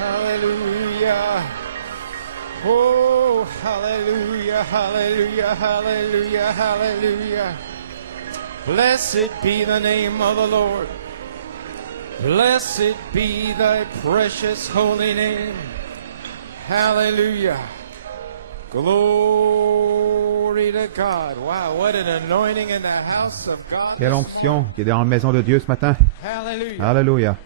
Hallelujah. Oh, hallelujah, hallelujah, hallelujah, hallelujah. Blessed be the name of the Lord. Blessed be thy precious holy name. Hallelujah. Glory to God. Wow, what an anointing in the house of God. Quelle onction qui est dans la maison de Dieu ce matin. Hallelujah. Alléluia.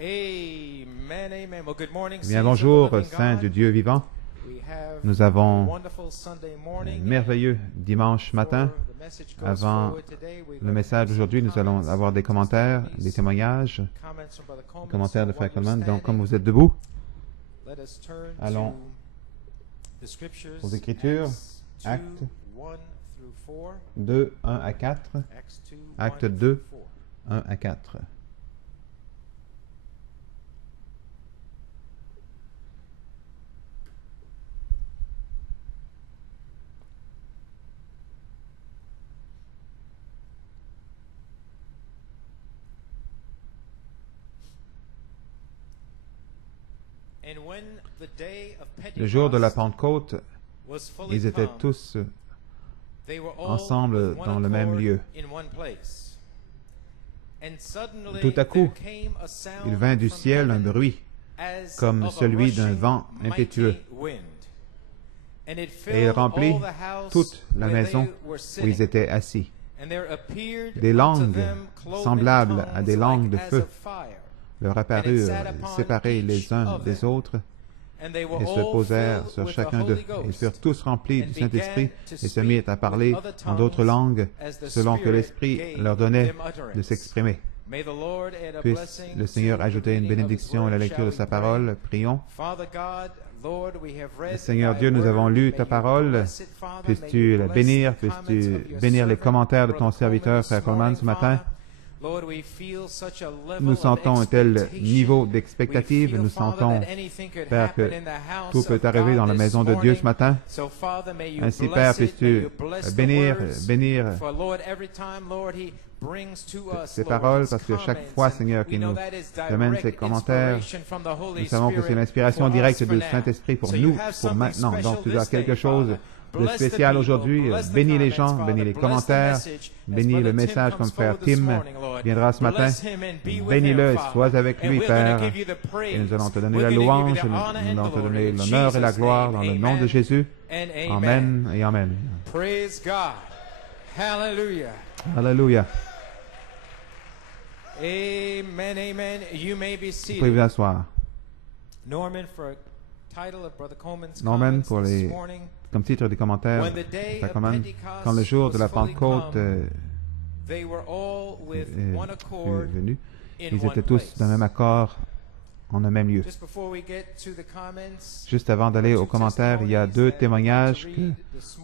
Amen, amen. Well, good morning, Bien, saints of the bonjour, living saints God. du Dieu vivant. We have Nous a avons wonderful Sunday un morning. merveilleux dimanche matin. Before the message goes Avant forward today, we're le going to message have some d'aujourd'hui, nous allons comments, avoir des commentaires, des témoignages, comments from Brother Coleman. commentaires de So Frère while you're Coleman. Donc, comme standing, vous êtes debout, let us turn allons to the scriptures, aux Écritures, Acts 2, Actes 1 through 4. 2, 1 à 4. Acts 2, Actes 1 2, through 4. 1 à 4. And when the day of Le jour de la Pentecost Pentecôte, was fully ils étaient come, tous they were all ensemble with one dans le même accord lieu. in one place. And suddenly Tout à coup, there came a sound il vint du from ciel un heaven bruit as comme of a celui d'un rushing vent impétueux, mighty wind. And it et il filled remplit all the house toute la where maison they were où ils sitting. étaient assis. And there appeared Des unto langues them cloven semblables à des tongues langues de like as feu of fire. leur apparurent séparés les uns des autres And they were et se all posèrent filled sur with the chacun d'eux. Holy Ils Ghost, furent tous remplis and du Saint-Esprit began to et se mirent à speak parler with other en d'autres tongues langues as the selon que Spirit l'Esprit gave leur donnait them utterance. de s'exprimer. May the Lord add a Puisse blessing le Seigneur to the ajouter une reading of His bénédiction à la word. lecture Shall de we sa pray? parole. Prions. Father God, Lord, we have read Seigneur thy Dieu, nous word. avons lu May ta you parole. bless it, Father. May Puisses-tu you la bless bénir, the comments puisses-tu of your bénir les servant, commentaires de ton Brother Coleman, serviteur, this Frère Coleman, morning, ce matin. Father. Lord, we feel such a level Nous sentons un of tel expectation. niveau We d'expectative. feel, Nous Father, sentons, that anything could Père, happen que in the house tout peut of arriver God dans la this maison de Dieu morning. ce matin. So, Father, may you Ainsi, bless Père, it, may puisses-tu you bless the bénir, words. bénir For Lord, every time, Lord, He brings to us, ces Lord, paroles, His parce que chaque comments, fois, and Seigneur, we qu'il know nous that is amène direct ces commentaires, inspiration from the Holy nous savons que c'est Spirit l'inspiration for us directe for du now. Saint-Esprit pour So you nous, have pour something maintenant. special Donc, tu as this quelque day, chose Father. de Bless the spécial people, aujourd'hui. bless the Bénis les comments, gens, Father. bénis les Bless the commentaires, message as bénis le Brother Tim message comes comme Frère forward this Tim morning, Lord. viendra ce matin. Bless him and be with Bénis-le, him, Father. sois avec And lui, we're gonna Père. give you the praise. Et nous allons te donner We're la gonna give you louange, the honor nous and allons te glory. donner In l'honneur et la Jesus' gloire name, dans le nom de amen Jésus. and Amen et Amen. Praise God. Hallelujah. Alléluia. Amen, amen. You may be Vous pouvez seated. vous asseoir. Norman, for a title of Brother Coleman's Norman, comments pour this les morning. comme titre des commentaires, When the day Frère of Coleman, Pentecost quand le jour de la was fully Pentecôte come, they were all with one fut accord venu, in ils one étaient tous place. d'un même accord, en un même lieu. Just before we get to the comments, Juste avant d'aller aux commentaires, il y a deux témoignages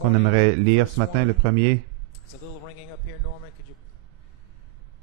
qu'on aimerait lire ce matin. Le premier, it's a little ringing up here, Norman. Could you...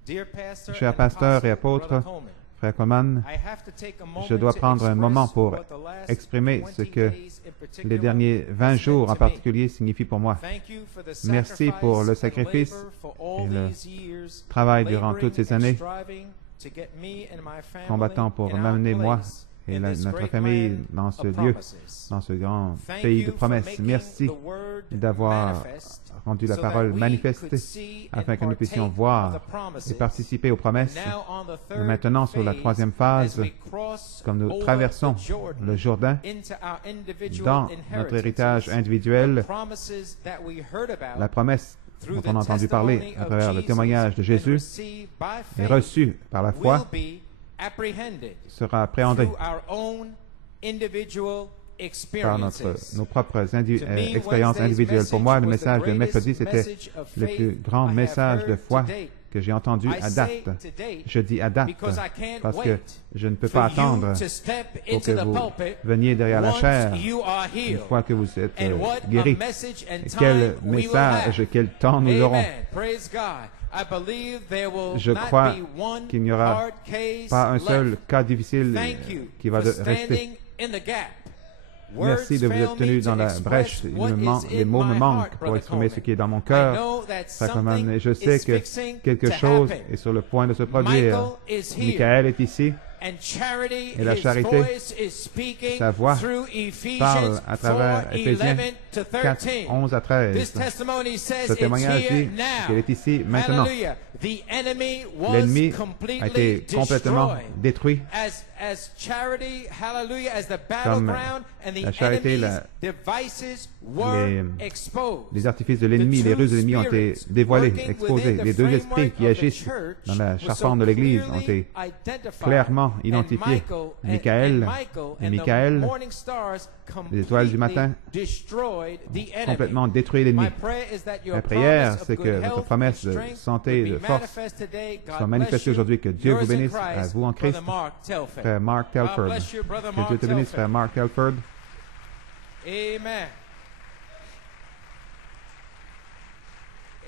Dear Pastor cher and pasteur et Apostle, apôtre, Brother Coleman, Frère Coleman, I have to take a moment je dois to prendre un moment express pour what the last exprimer 20 ce que days in particular les derniers 20 has jours en meant to me. particulier signifient pour moi. Thank you for the Merci pour le sacrifice sacrifice and labor for all et le these years, travail durant laboring toutes ces and années, striving to get me and my family combattant pour in our m'amener moi place et in this notre great famille land dans ce of lieu, promises. dans ce grand Thank pays you de for promesses. making Merci the word d'avoir manifest rendu la so parole that we manifestée could see and afin que nous puissions partake voir of the promises. et participer aux promesses. Now on the Et third maintenant, sur la phase, troisième as phase, we cross comme nous over traversons the Jordan le Jourdain into our individual dans notre héritage inheritances, individuel, the promises that we heard about la promesse through dont on a the entendu parler testimony à of travers le Jesus témoignage de and Jésus received by est faith reçue par la will foi, be apprehended sera appréhendée through our own individual par experiences. nos propres To me, expériences Wednesday's individuelles. Pour moi, le message was message the de mercredi, greatest c'était message of le faith plus grand I have message de heard foi to date. que j'ai entendu I à say date. to date Je dis à date because I can't parce que wait je ne peux for pas you attendre to step pour into que the vous pulpit veniez derrière la once chair you are une healed. fois que vous êtes And what a guéri. message and Et time quel we will message, have. quel temps nous aurons. Amen. Praise God. I believe there will Je not crois be one qu'il n'y aura hard case pas un left. seul cas difficile Thank you qui va for rester. standing in the gap. Merci de vous être tenu dans la brèche. Les mots me manquent pour exprimer ce qui est dans mon cœur. Frère Coleman, et je sais que quelque chose est sur le point de se produire. Michael est ici Et la charité, sa voix parle à travers Éphésiens 4, 11 à 13. Ce témoignage dit qu'il est ici maintenant. L'ennemi a été complètement détruit. Comme la charité, les artifices de l'ennemi, les ruses de l'ennemi ont été dévoilés, exposés. Les deux esprits qui agissent dans la charpente de l'Église ont été clairement identifiés. Michael et Michael, les étoiles du matin, ont complètement détruit l'ennemi. Ma prière, c'est que votre promesse de santé et de force soit manifestée aujourd'hui, que Dieu vous bénisse à vous en Christ. Frère Mark Telford. Que Dieu te bénisse, frère Mark Telford. Amen.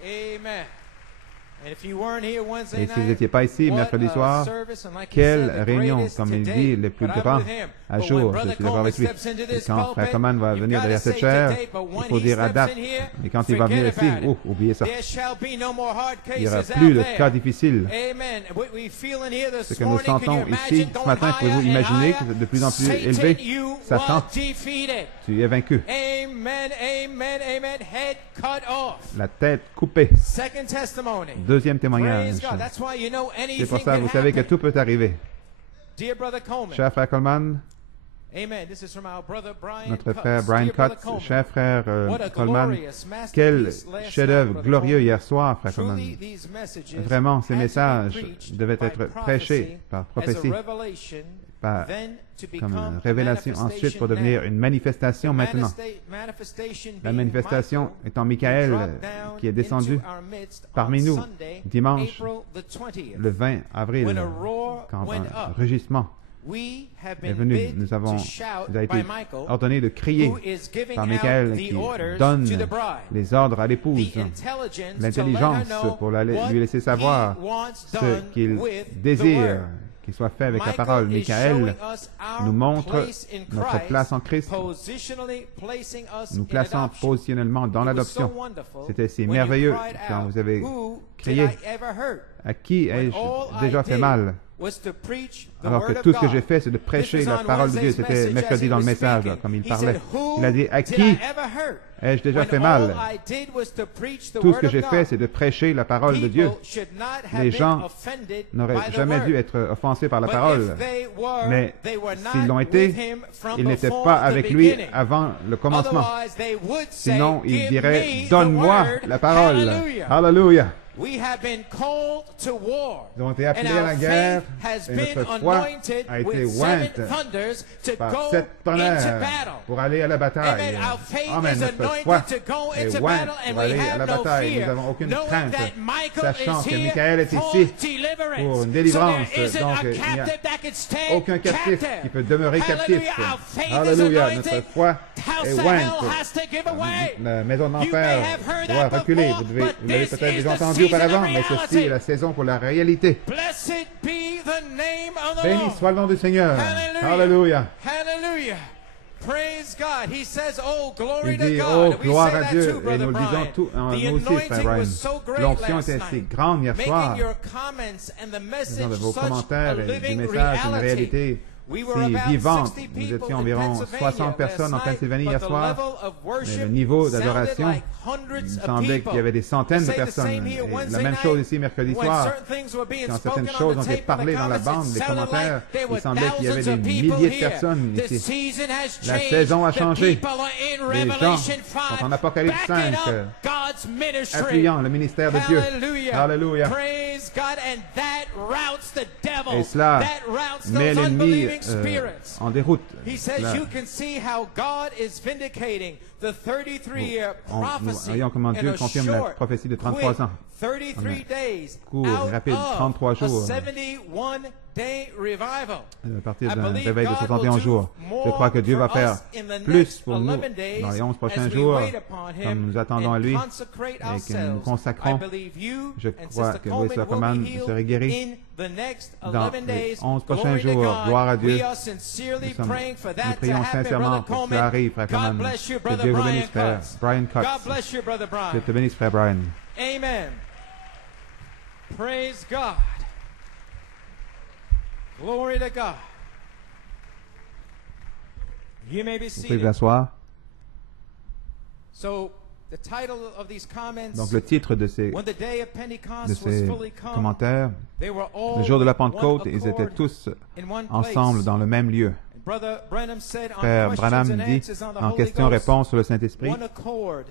Amen. Et si vous n'étiez pas ici mercredi soir, quelle réunion, comme il dit, le plus grand à jour. Je suis d'accord avec lui. Et quand Frère Coman va venir derrière cette chair, il faut dire à date. Et quand il va venir ici, oubliez ça. Il n'y aura plus de cas difficiles. Ce que nous sentons ici, ce matin, pouvez-vous imaginer que de plus en plus élevé, Satan, tu es vaincu. La tête coupée. Deuxième témoignage. C'est pour ça que vous savez que tout peut arriver. Cher frère Coleman, notre frère Brian Cutts, cher frère Coleman, quel chef-d'œuvre glorieux hier soir, frère Coleman. Vraiment, ces messages devaient être prêchés par prophétie, comme une révélation ensuite pour devenir une manifestation maintenant. La manifestation étant Michael qui est descendu parmi nous dimanche le 20 avril, quand un rugissement est venu. Nous a été ordonné de crier par Michael qui donne les ordres à l'épouse, l'intelligence pour lui laisser savoir ce qu'il désire qu'il soit fait avec la parole. Michael nous montre notre place en Christ, nous plaçant positionnellement dans l'adoption. C'était si merveilleux quand vous avez crié. À qui ai-je déjà fait mal? Alors que tout ce que j'ai fait, c'est de prêcher la parole de Dieu. C'était mercredi dans le message, comme il parlait. Il a dit, à qui ai-je déjà fait mal? Tout ce que j'ai fait, c'est de prêcher la parole de Dieu. Les gens n'auraient jamais dû être offensés par la parole. Mais s'ils l'ont été, ils n'étaient pas avec lui avant le commencement. Sinon, ils diraient, donne-moi la parole. Hallelujah. Nous avons été appelés à la guerre et notre foi a été ointe par cette tonnerre pour aller à la bataille. Amen. Notre foi est ointe pour aller à la bataille. Nous n'avons aucune crainte, sachant que Michael est ici pour une délivrance. Donc, il n'y a aucun captif qui peut demeurer captif. Alléluia. Notre foi est ointe. La maison de l'enfer doit reculer. Vous l'avez peut-être déjà entendu auparavant, mais ceci est la saison pour la réalité. Béni soit le nom du Seigneur. Alléluia. Il dit, oh, gloire à Dieu. Et nous le disons tout, nous aussi, frère Brian. L'onction était si grande hier soir. Dans de vos commentaires et du message, une réalité si vivante. Nous étions environ 60 personnes en Pennsylvanie hier soir. Mais le niveau d'adoration, il semblait qu'il y avait des centaines de personnes. Et la même chose ici mercredi soir. Quand certaines choses ont été parlées dans la bande, les commentaires, il semblait qu'il y avait des milliers de personnes ici. La saison a changé. Les gens sont en Apocalypse 5, appuyant le ministère de Dieu. Alléluia. Et cela met l'ennemi en déroute. Voyons comment Dieu confirme la prophétie de 33 ans. Court, rapide, 33 jours. À partir d'un réveil de 71 jours. Je crois que Dieu va faire plus pour nous dans les 11 prochains jours, comme nous attendons à lui, et que nous nous consacrons. Je crois que Louis Ackerman serait guéri dans les 11 prochains jours. Gloire à Dieu. Nous prions sincèrement pour que cela arrive, frère Ackerman. Que Dieu vous bénisse, frère Brian Cutts. Que te bénisse, frère Brian. Amen. Praise God. Glory to God. You may be Vous pouvez seated. vous asseoir. So, the title of these comments, Donc le titre de ces when the day of Pentecost was fully come, commentaires, they were all le jour de la with one Pentecôte, ils étaient accord tous in one ensemble place. dans le même lieu. And Brother Branham said on Frère questions Branham and dit answers on the en Holy question-réponse Ghost, sur le Saint-Esprit, one accord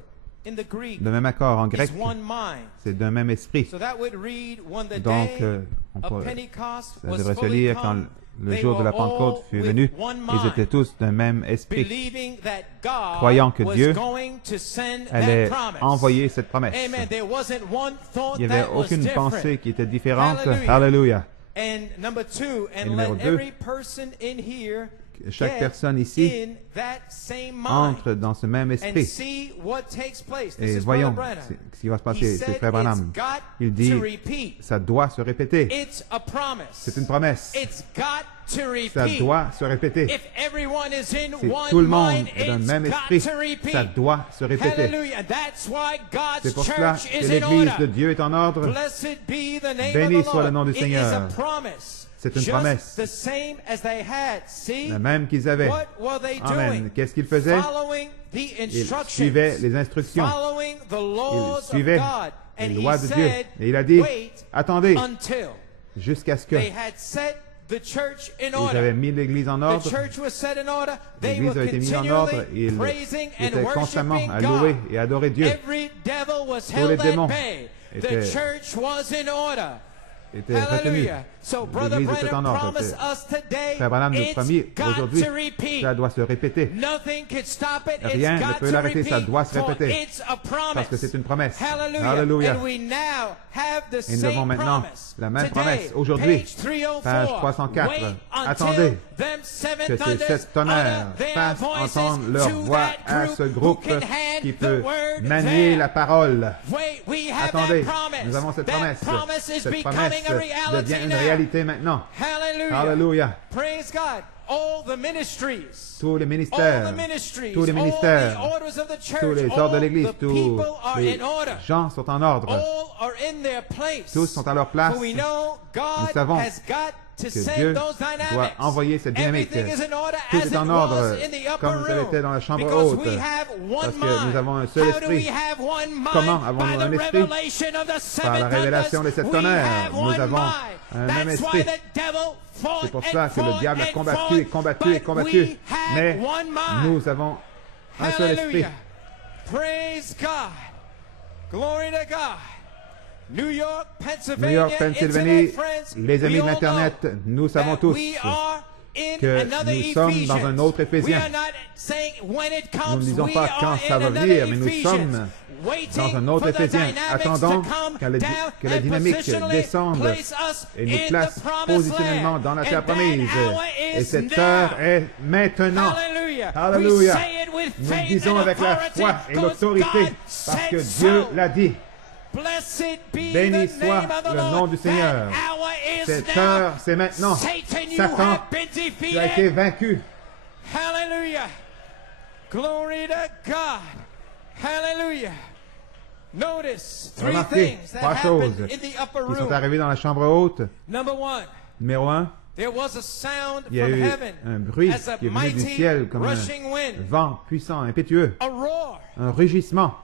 in the Greek le même accord en is grec, one mind. c'est d'un même esprit. So that would read when the Donc, day on of pourrait- Pentecost ça was devrait se fully lire quand come, le they jour de la were all Pentecôte fut with venu, one ils étaient mind, tous d'un même esprit, believing that God croyant que was Dieu going to send allait that promise. envoyer cette promesse. Amen. There wasn't one thought Il n'y avait that was aucune different. pensée qui était différente. Hallelujah. Alléluia. And number two, Et and numéro let deux, every person in here chaque get personne ici in that same mind entre dans ce même and esprit. see what takes place. This Et is voyons Brother Branham. ce qui va se He passer. C'est said Frère Branham. it's got Il dit, to repeat. ça doit se répéter. It's a promise. C'est une promesse. It's got to Ça repeat. doit se répéter. If everyone is in Si one tout le monde mind, est d'un it's même got esprit, to repeat. ça doit se répéter. Hallelujah. That's why God's C'est pour cela church que is in l'Église order. de Dieu est en ordre. Blessed be the name Béni of the soit le nom Lord. du It is Seigneur. a promise. C'est une Just promesse. the same as they had. See? La même qu'ils avaient. What were they Amen. doing? Qu'est-ce qu'ils faisaient? Following the Ils instructions. suivaient les instructions. Following the Ils laws of suivaient God. les And lois he de Dieu. said, Et il a dit, wait attendez until jusqu'à ce que they had set the church in ils order. avaient mis l'Église en The ordre. church was set in order. They were L'Église avait été mise en ordre. continually Ils praising and étaient constamment worshiping à louer God. et adorer Dieu. Every devil was Tous les held démons at bay. The étaient- church was in order. Était retenu. Hallelujah. So Brother L'Église était en Branham ordre. promised us today, Frère Branham nous it's promis got aujourd'hui, to repeat. ça doit se répéter. Nothing can stop it. Rien It's ne got peut to l'arrêter, repeat. ça doit se For répéter. it's a promise. Parce que c'est une promesse. Hallelujah. Alléluia. And we now have the Et nous avons same maintenant promise. la même Today, promesse. Aujourd'hui, page 304, page 304, wait until attendez them seven que ces thunders sept tonnerres utter their fassent voices entendre leur to voix that à group ce who groupe can hand qui the peut word manier there. la parole. Wait, we have Attendez, that promise. nous avons cette That promesse. promise is Cette becoming promesse a reality devient une now. réalité maintenant. Hallelujah. Alléluia. Praise God. All the ministries. Tous les All ministères, the ministries. tous les ministères, all the orders of the church. tous les ordres de all l'Église, the tous people are les in order. gens sont en ordre. All are in their place. Tous sont à leur place. For we know God Nous savons has got to que send Dieu those doit dynamics. envoyer cette dynamique. Everything is in order Tout as est it en ordre, was in the upper comme ça room. l'était dans la chambre Because haute. we have one Parce que nous avons un mind. seul How do we esprit. have one mind? Comment avons-nous By un the esprit? revelation of the Par seven la révélation des thunders, sept we tonnerres, have nous one avons mind. un même That's esprit. why the devil fought C'est pour and ça que le fought diable a and combattu fought, et combattu et but combattu. we have Mais one mind. nous avons un seul esprit. Hallelujah. Praise God. Glory to God. New York, New York, Pennsylvania, Pennsylvanie, Internet friends, les amis we de all l'Internet, know nous savons that tous we are in que another nous sommes dans un autre Ephesians. Éphésien. We are not saying when it Nous comes, ne disons we pas are quand ça in va another venir, mais nous Ephesians, sommes waiting dans un autre for the Éphésien, dynamics attendant to come que la down dynamique and positionally descende place us et nous in place the promised positionnellement land. dans la And terre that promise. hour Et is cette now. heure est maintenant. Hallelujah. Alléluia. We say it with Nous faith disons and avec la authority, foi et 'cause l'autorité God parce que said Dieu so. l'a dit. Blessed be Béni the soit name of the le Lord. nom du Seigneur. That hour is Cette now. heure, c'est maintenant. Satan, you Satan, have been tu as été defeated. vaincu. Hallelujah. Glory to God. Hallelujah. Notice three Remarquez things that trois happened choses in the upper qui sont room. arrivées dans la chambre haute. Number one, Numéro 1, there was a sound il y a from eu heaven un bruit as a qui est venu du mighty ciel comme un rushing wind. vent puissant, impétueux, A roar. un rugissement,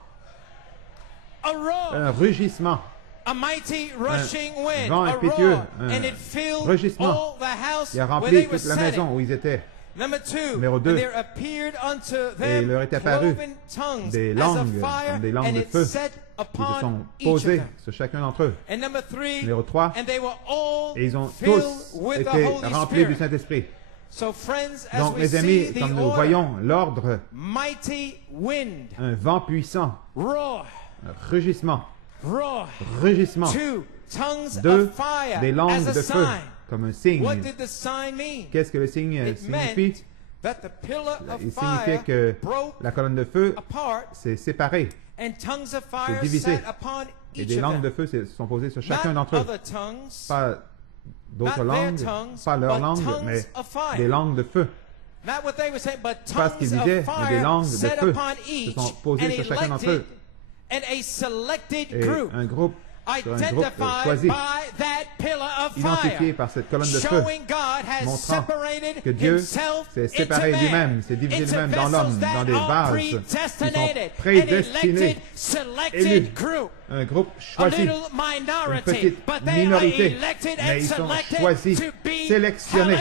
A roar. un rugissement, A mighty rushing wind. vent A impétueux, roar. un And it filled rugissement all the house qui a where rempli they were toute la sitting. maison où ils étaient. Number two, Numéro and deux, there appeared unto et il leur them est apparu cloven tongues des as a langues, fire, comme des langues and de it feu, set qui se upon sont each of posés them. sur chacun d'entre eux. And number three, Numéro 3, and they were all et ils ont filled tous with the été Holy remplis du Spirit. Saint-Esprit. So friends, as Donc, we mes see amis, the comme nous order, voyons l'ordre, mighty wind, un vent puissant, roar, un rugissement, roar. rugissement, Two, tongues deux, of fire des langues as a de feu, sign. comme un signe. What did the sign mean? Qu'est-ce que le signe It signifie? meant that the pillar of Il fire signifiait que broke la colonne de feu apart s'est séparée and tongues of fire divisé. sat upon et each des of langues de them. feu sont posées sur chacun Not d'entre eux. other tongues, Pas d'autres not their langues, tongues, pas leur but langue, tongues mais of fire. des langues de feu. Not what they were saying, but Pas ce qu'ils tongues disaient, of mais des fire langues de set feu upon se each sont posées and sur chacun d'entre eux. elected and a selected Et group. un groupe sur un groupe choisi, identifié par cette colonne de feu, montrant que Dieu s'est séparé lui-même, s'est divisé lui-même dans l'homme, dans des vases qui sont prédestinés, élus, un groupe choisi, une petite minorité, mais ils sont choisis, sélectionnés.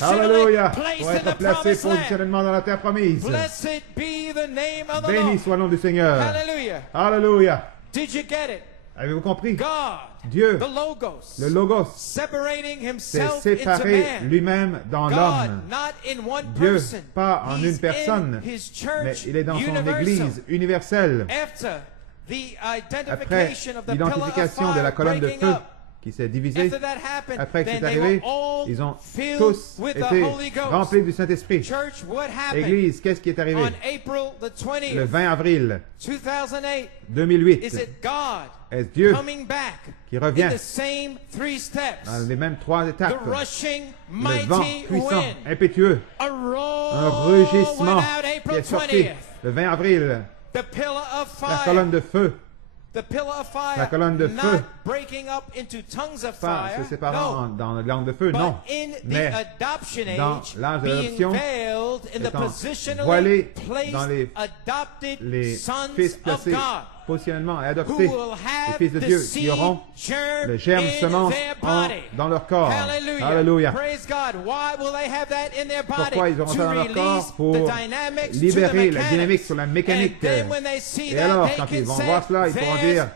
Alléluia! Pour être placés positionnellement dans la terre promise. Béni soit le nom du Seigneur. Alléluia! Avez-vous compris? Dieu, le Logos, s'est séparé lui-même dans l'homme. Dieu, pas en une personne, mais il est dans son Église universelle. Après l'identification de la colonne de feu qui s'est divisée, après que c'est arrivé, ils ont tous été remplis du Saint-Esprit. Église, qu'est-ce qui est arrivé? Le 20 avril 2008, est-ce Dieu qui revient dans les mêmes 3 étapes? Le vent puissant, impétueux, un rugissement qui est sorti le 20 avril. La colonne de feu. La colonne de feu. Pas se séparant dans la langue de feu, non. Mais dans l'âge de l'adoption, étant voilé dans les fils placés, positionnement et adoptés, les fils de Dieu qui auront le germe semence dans leur corps. Alléluia. Pourquoi ils auront ça dans leur corps? Pour libérer la dynamique sur la mécanique. Et alors, quand ils vont voir cela, ils pourront dire,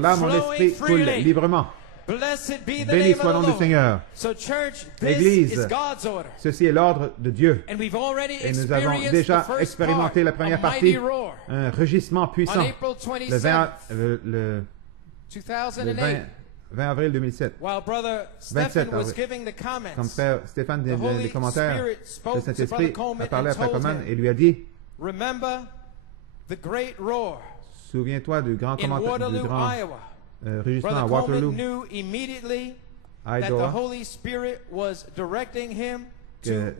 là, mon esprit coule librement. Béni soit le nom du Seigneur. L'Église, ceci est l'ordre de Dieu. Et nous avons déjà expérimenté la première partie, un rugissement puissant, le 20 avril 2007. 27 avril. Comme frère Stéphane des commentaires, le Saint-Esprit a parlé après Coman et lui a dit, souviens-toi du grand commentaire, du grand rugissement à Waterloo, Idaho, que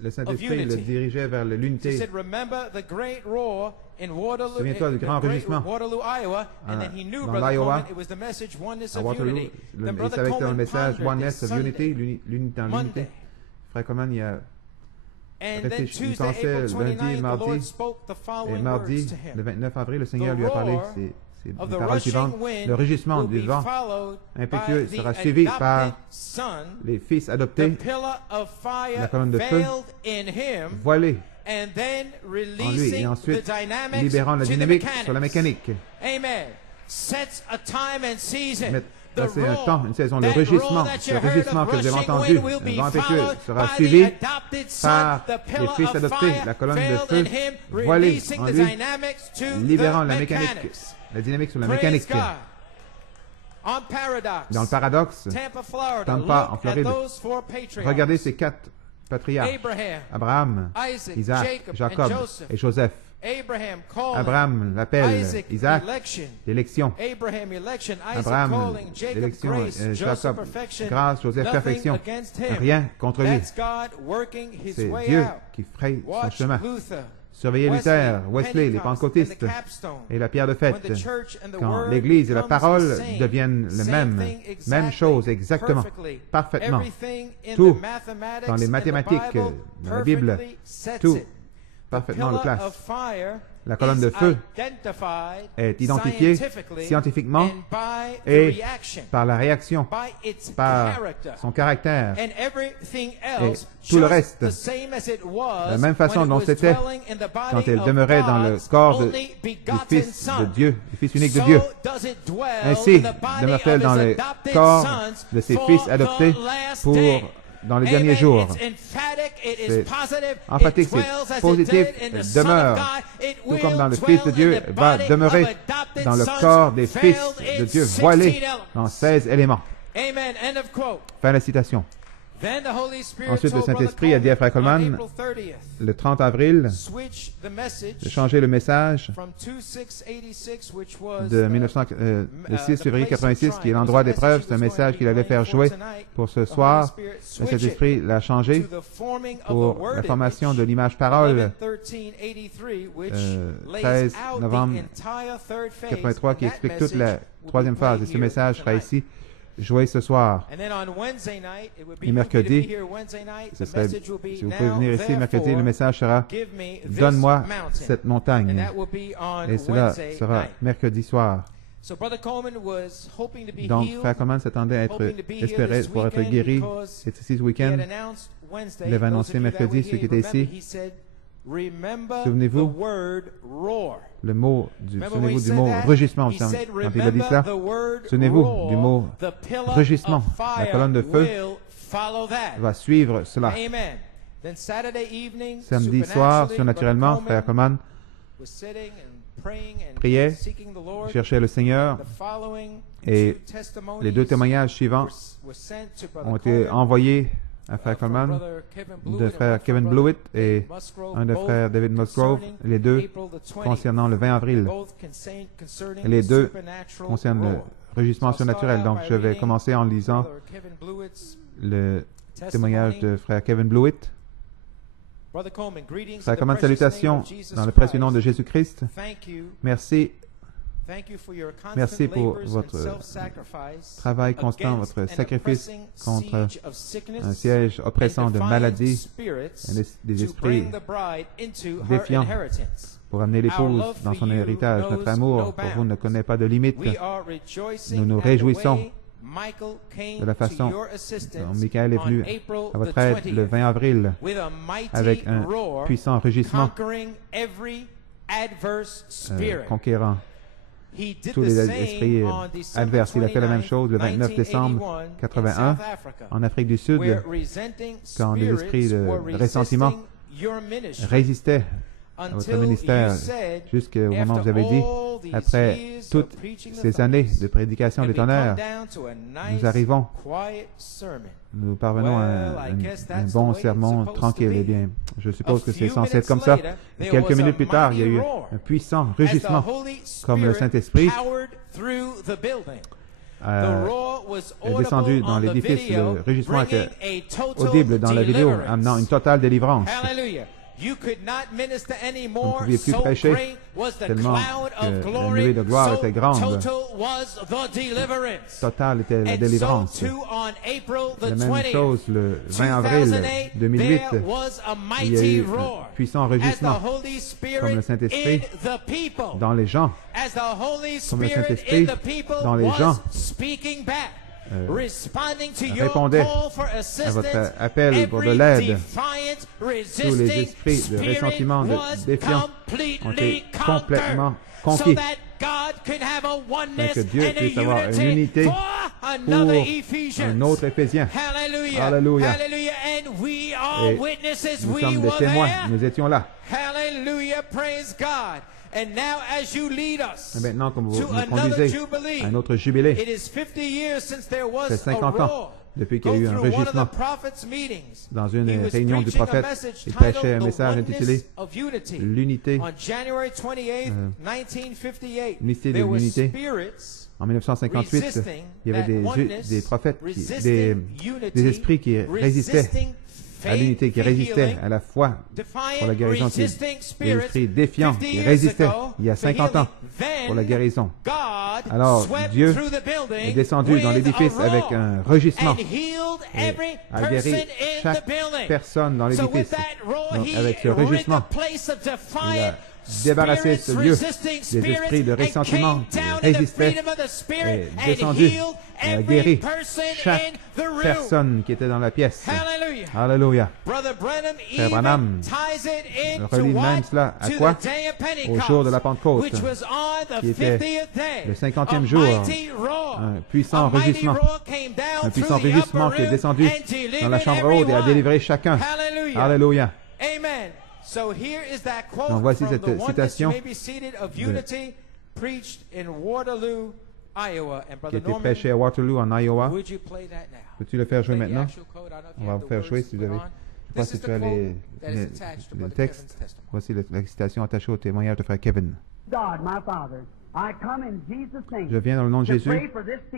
le Saint-Esprit le dirigeait vers l'unité. Souviens-toi du grand rugissement dans l'Iowa, à Waterloo. Il savait que c'était un message Oneness of Unity, l'unité dans l'unité. Frère Coman, il a réfléchi, il pensait lundi, mardi, et mardi, le 29 avril, le Seigneur lui a parlé. C'est les paroles suivantes. Le rugissement du vent impétueux sera suivi par les fils adoptés, la colonne de feu, voilée en lui, et ensuite libérant la dynamique sur la mécanique. C'est un temps, une saison. Le rugissement que vous avez entendu, le vent impétueux, sera suivi par les fils adoptés, la colonne de feu, voilée en lui, libérant la mécanique. La dynamique sur la mécanique. Dans le paradoxe, Tampa, en Floride, regardez ces 4 patriarches, Abraham, Isaac, Jacob et Joseph. Abraham l'appelle, Isaac, l'élection. Abraham, l'élection, Jacob, grâce, Joseph, perfection. Rien contre lui. C'est Dieu qui fraye son chemin. Surveillez Luther, Wesley, les pentecôtistes et la pierre de fête. Quand l'Église et la parole deviennent le même chose exactement, parfaitement. Tout dans les mathématiques, dans la Bible, tout parfaitement le place. La colonne de feu est identifiée scientifiquement et par la réaction, par son caractère. Et tout le reste, de la même façon dont c'était quand elle demeurait dans le corps du Fils de Dieu, du Fils unique de Dieu. Ainsi demeure-t-elle dans le corps de ses fils adoptés dans les derniers jours. C'est emphatique, c'est positif, elle demeure, tout comme dans le Fils de Dieu, va demeurer dans le corps des Fils de Dieu voilés dans 16 éléments. Fin de la citation. Ensuite, le Saint-Esprit a dit à Frère Coleman, le 30 avril, de changer le message de le 6 février 86, qui est l'endroit d'épreuve. C'est un message qu'il allait faire jouer pour ce soir. Le Saint-Esprit l'a changé pour la formation de l'image parole 13 novembre 83, qui explique toute la troisième phase. Et ce message sera ici joué ce soir. Et mercredi, si vous pouvez venir ici, mercredi, le message sera « Donne-moi cette montagne ». Et cela sera mercredi soir. Donc, Frère Coleman s'attendait à espérait pour être guéri. C'est ici ce week-end. Il avait annoncé mercredi, ceux qui étaient ici. Souvenez-vous souvenez-vous du mot rugissement quand il a dit cela. Souvenez-vous du mot rugissement. La colonne de feu va suivre cela. Samedi soir, surnaturellement, Frère Coleman priait, cherchait le Seigneur, et les deux témoignages suivants ont été envoyés à Frère Coleman, de Frère Kevin Blewett et un de Frère David Musgrove, les deux concernant le 20 avril. Les deux concernent le rugissement surnaturel. Donc, je vais commencer en lisant le témoignage de Frère Kevin Blewett. Frère Coleman, salutations dans le précieux nom de Jésus-Christ. Merci. Merci pour votre travail constant, votre sacrifice contre un siège oppressant de maladie, des esprits défiants, pour amener l'épouse dans son héritage. Notre amour pour vous ne connaît pas de limite. Nous nous réjouissons de la façon dont Michael est venu à votre aide le 20 avril avec un puissant rugissement conquérant tous les esprits adverses. Il a fait la même chose le 29 décembre 81 en Afrique du Sud, quand les esprits de ressentiment résistaient à votre ministère jusqu'au moment où vous avez dit, après toutes ces années de prédication des tonnerres, nous parvenons à un bon sermon tranquille. Eh bien, je suppose que c'est censé être comme ça. Et quelques minutes plus tard, il y a eu un puissant rugissement, comme le Saint-Esprit est descendu dans l'édifice. Le rugissement était audible dans la vidéo, amenant une totale délivrance. Vous ne pouviez plus prêcher tellement que la nuée de gloire était grande. Totale était la délivrance. La même chose le 20 avril 2008, il y a eu un puissant rugissement, comme le Saint-Esprit dans les gens, comme le Saint-Esprit dans les gens répondait à votre appel pour de l'aide. Tous les esprits de ressentiment, de défiance ont été complètement conquis, afin que Dieu puisse avoir une unité pour un autre Éphésien. Alléluia. Et nous sommes des témoins, nous étions là. Et maintenant, comme vous nous conduisez à un autre jubilé, c'est 50 ans depuis qu'il y a eu un rugissement. Dans une réunion du prophète, il prêchait un message intitulé « L'unité, l'unité de l'unité ». En 1958, il y avait des prophètes, des esprits qui résistaient à l'unité, qui résistait à la foi pour la guérison, des esprits défiants qui résistaient il y a 50 ans pour la guérison. Alors Dieu est descendu dans l'édifice avec un rugissement et a guéri chaque personne dans l'édifice. Donc, avec ce rugissement, il a débarrassé ce lieu des esprits de ressentiment qui résistaient et descendu et a guéri chaque personne qui était dans la pièce. Alléluia. Frère Branham relie même cela à quoi? Au jour de la Pentecôte, qui était le 50e jour. Un puissant rugissement qui est descendu dans la chambre haute et a délivré chacun. Alléluia. Donc voici cette citation qui était prêché à Waterloo, en Iowa. Peux-tu le faire jouer maintenant? On va vous faire jouer si vous avez... Je ne sais pas si tu as les textes. Voici la citation attachée au témoignage de frère Kevin. Je viens dans le nom de Jésus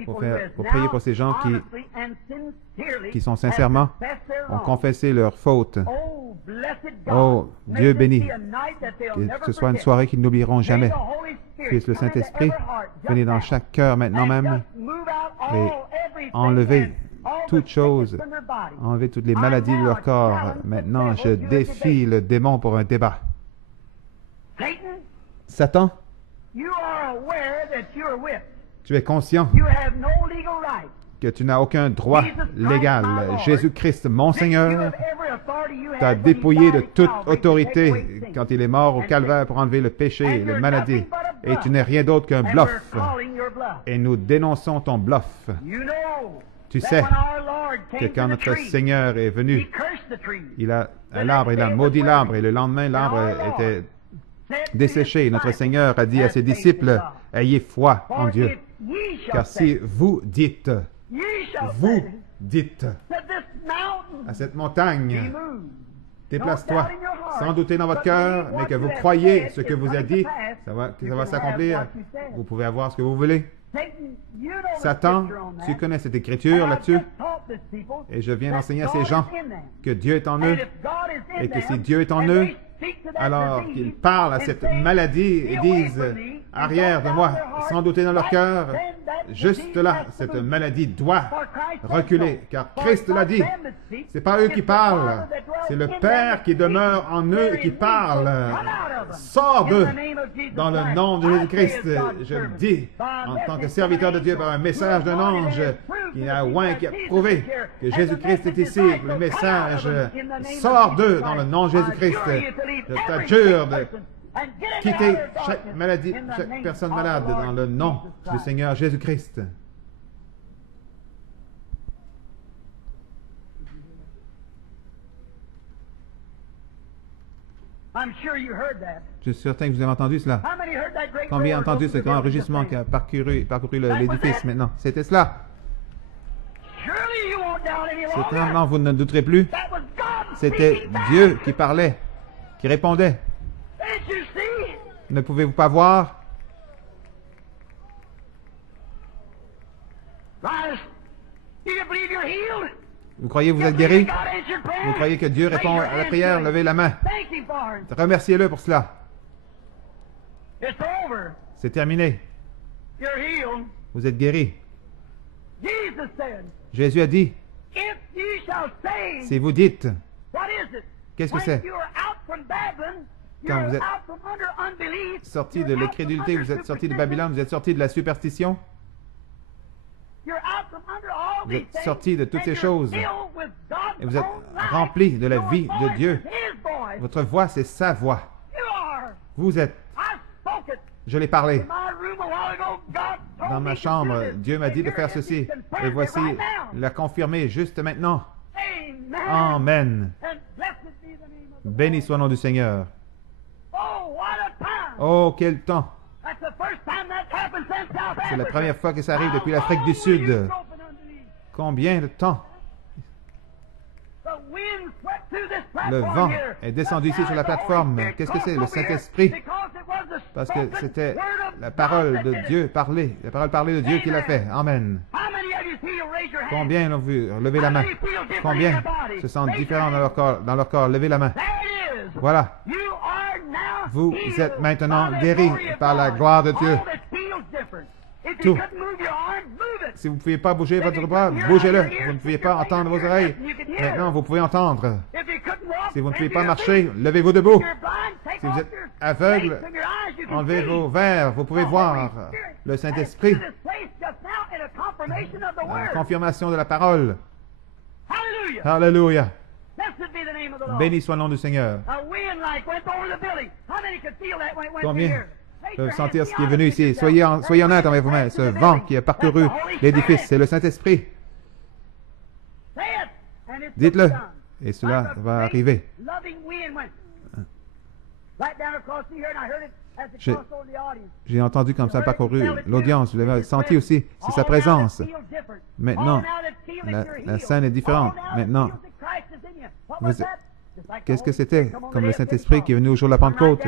pour prier pour ces gens qui sont sincèrement, ont confessé leurs fautes. Oh, Dieu béni, que ce soit une soirée qu'ils n'oublieront jamais. Puisse le Saint-Esprit venir dans chaque cœur maintenant même et enlever toutes choses, enlever toutes les maladies de leur corps. Maintenant, je défie le démon pour un débat. Satan, tu es conscient que tu n'as aucun droit légal. Jésus-Christ, mon Seigneur, t'a dépouillé de toute autorité quand il est mort au calvaire pour enlever le péché et la maladie. Et tu n'es rien d'autre qu'un bluff. Et nous dénonçons ton bluff. Tu sais que quand notre Seigneur est venu, l'arbre, il a maudit l'arbre, et le lendemain, l'arbre était desséché. Notre Seigneur a dit à ses disciples, « Ayez foi en Dieu, car si vous dites à cette montagne, déplace-toi, sans douter dans votre cœur, mais que vous croyez ce que vous a dit, ça va s'accomplir, vous pouvez avoir ce que vous voulez. » Satan, tu connais cette écriture là-dessus, et je viens d'enseigner à ces gens que Dieu est en eux, et que si Dieu est en eux, alors qu'ils parlent à cette maladie et disent « Arrière de moi », sans douter dans leur cœur, juste là, cette maladie doit reculer, car Christ l'a dit. C'est pas eux qui parlent, c'est le Père qui demeure en eux qui parle. Sors d'eux dans le nom de Jésus-Christ. Je le dis en tant que serviteur de Dieu par un message d'un ange qui a prouvé que Jésus-Christ est ici. Le message, sors d'eux dans le nom de Jésus-Christ. Je t'adjure de quitter chaque maladie, chaque personne malade dans le nom du Seigneur Jésus-Christ. Je suis certain que vous avez entendu cela. Combien ont entendu ce grand rugissement qui a parcouru l'édifice maintenant? C'était cela. Certainement, vous ne douterez plus. C'était Dieu qui parlait, qui répondait. Ne pouvez-vous pas voir? Vous croyez que vous êtes guéri? Vous croyez que Dieu répond à la prière? Levez la main. Remerciez-le pour cela. C'est terminé. Vous êtes guéri. Jésus a dit, si vous dites, qu'est-ce que c'est? Quand vous êtes sorti de l'incrédulité, vous êtes sorti de Babylone, vous êtes sorti de la superstition, vous êtes sorti de toutes ces choses et vous êtes rempli de la vie de Dieu. Votre voix, c'est sa voix. Vous êtes. Je l'ai parlé. Dans ma chambre, Dieu m'a dit de faire ceci. Et voici, il l'a confirmé juste maintenant. Amen. Béni soit le nom du Seigneur. Oh, quel temps! C'est la première fois que ça arrive depuis l'Afrique du Sud. Combien de temps? Le vent est descendu ici sur la plateforme. Qu'est-ce que c'est? Le Saint-Esprit. Parce que c'était la parole de Dieu parlée. La parole parlée de Dieu qui l'a fait. Amen. Combien l'ont vu? Levez la main. Combien se sentent différents dans leur corps? Levez la main. Voilà. Vous êtes maintenant guéris par la gloire de Dieu. Tout. Si vous ne pouviez pas bouger votre bras, bougez-le. Vous ne pouviez pas entendre vos oreilles. Maintenant, vous pouvez entendre. Si vous ne pouvez pas marcher, levez-vous debout. Si vous êtes aveugle, enlevez vos verres. Vous pouvez voir le Saint-Esprit. La confirmation de la parole. Alléluia. Béni soit le nom du Seigneur. Combien peuvent sentir ce qui est venu ici? Soyez honnête avec vous-même. Ce vent qui a parcouru l'édifice, c'est le Saint-Esprit. Dites-le. Et cela va arriver. J'ai entendu comme ça parcourir l'audience. Vous l'avez senti aussi. C'est sa présence. Maintenant, la scène est différente. Maintenant, qu'est-ce que c'était? Comme le Saint-Esprit qui est venu au jour de la Pentecôte.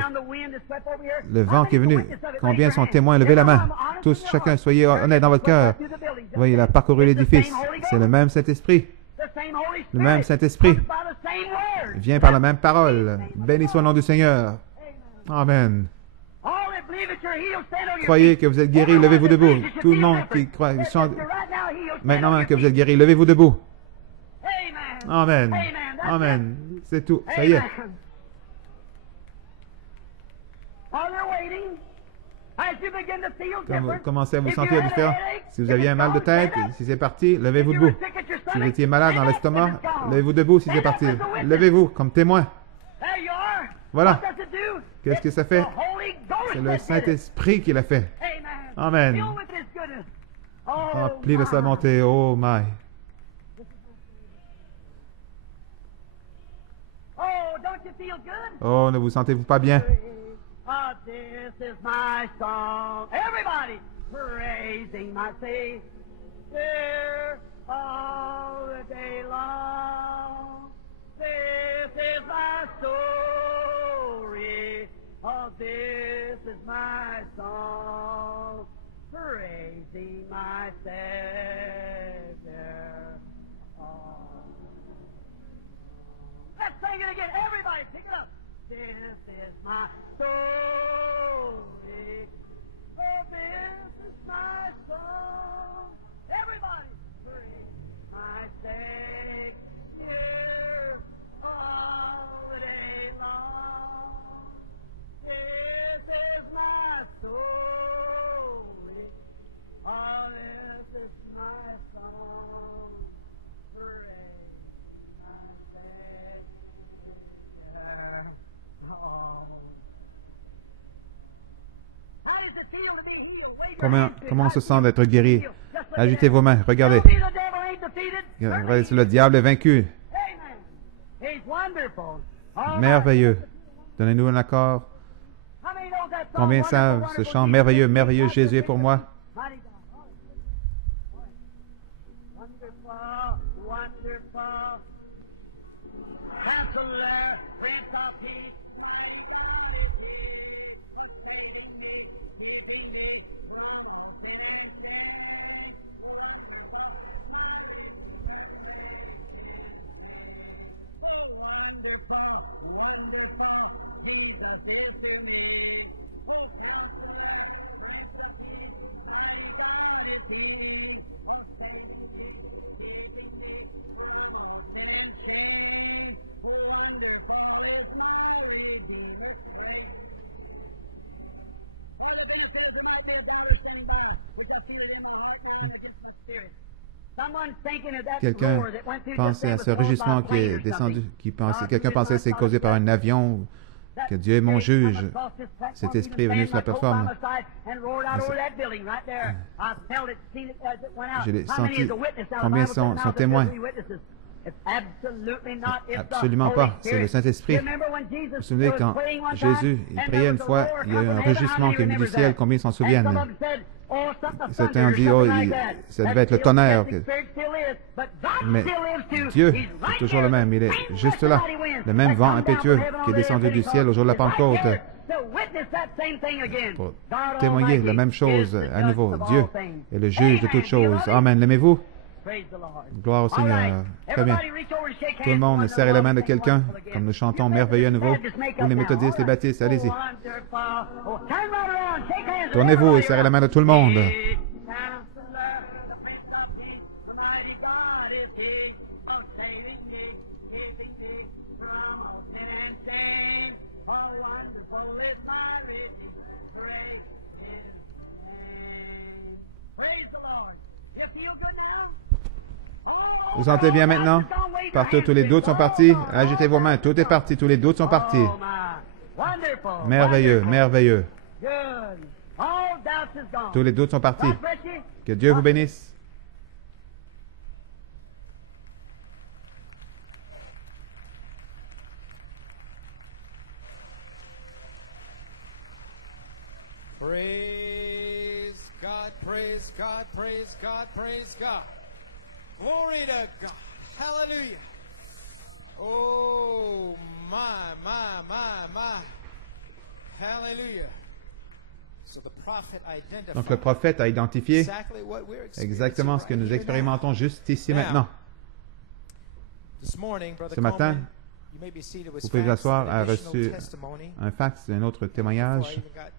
Le vent qui est venu. Combien sont témoins? Levez la main. Tous, chacun, soyez honnêtes dans votre cœur. Voyez, il a parcouru l'édifice. C'est le même Saint-Esprit. Le même Saint-Esprit vient par la même parole. Béni soit le nom du Seigneur. Amen. Croyez que vous êtes guéris, levez-vous debout. Tout le monde qui croit, maintenant que vous êtes guéris, levez-vous debout. Amen. Amen. C'est tout. Ça y est. Quand vous commencez à vous sentir différent, si vous aviez un mal de tête, si c'est parti, levez-vous debout. Si vous étiez malade dans l'estomac, levez-vous debout si c'est parti. Levez-vous comme témoin. Voilà. Qu'est-ce que ça fait? C'est le Saint-Esprit qui l'a fait. Amen. Rempli de sa bonté. Oh my. Oh, ne vous sentez-vous pas bien? This is my song. Everybody praising my Savior all the day long. This is my story. Oh, this is my song. Praising my Savior. Oh. Let's sing it again. Everybody, pick it up. This is my story. Oh, this is my song. Everybody, praise my Savior all the day long. This is my story. Oh, this is my song. Praise my Savior. Comment on se sent d'être guéri? Agitez vos mains. Regardez. Regardez, le diable est vaincu. Merveilleux. Donnez-nous un accord. Combien savent ce chant merveilleux, merveilleux, Jésus est pour moi? Quelqu'un pensait à ce rugissement qui est descendu, quelqu'un pensait que c'est causé par un avion, que Dieu est mon juge. Cet esprit est venu sur la plateforme. Je l'ai senti. Combien sont témoins? Absolument pas. C'est le Saint-Esprit. Vous vous souvenez quand Jésus il priait une fois, il y a eu un rugissement qui est venu du ciel. Combien s'en souviennent? Certains ont dit, oh, ça devait être le tonnerre. Mais Dieu est toujours le même. Il est juste là. Le même vent impétueux qui est descendu du ciel au jour de la Pentecôte pour témoigner la même chose à nouveau. Dieu est le juge de toutes choses. Amen. L'aimez-vous? Gloire au Seigneur. Très bien. Tout le monde serrez la main de quelqu'un, comme nous chantons merveilleux à nouveau. Ou les méthodistes, les baptistes, allez-y. Tournez-vous et serrez la main de tout le monde. Vous sentez bien maintenant? Partout, tous les doutes sont partis. Agitez vos mains. Tout est parti. Tous les doutes sont partis. Merveilleux, merveilleux. Tous les doutes sont partis. Que Dieu vous bénisse. Praise God, praise God, praise God. Glory to God. Hallelujah. Oh, my. Hallelujah. So the prophet identified Donc le prophète a identifié exactly what we're experiencing exactement ce que right nous here expérimentons juste ici Now, maintenant. This morning, Brother Ce matin, Coleman, you may be seated with vous pouvez vous facts asseoir, and a additional reçu testimony. un fax, un autre Before I témoignage. even got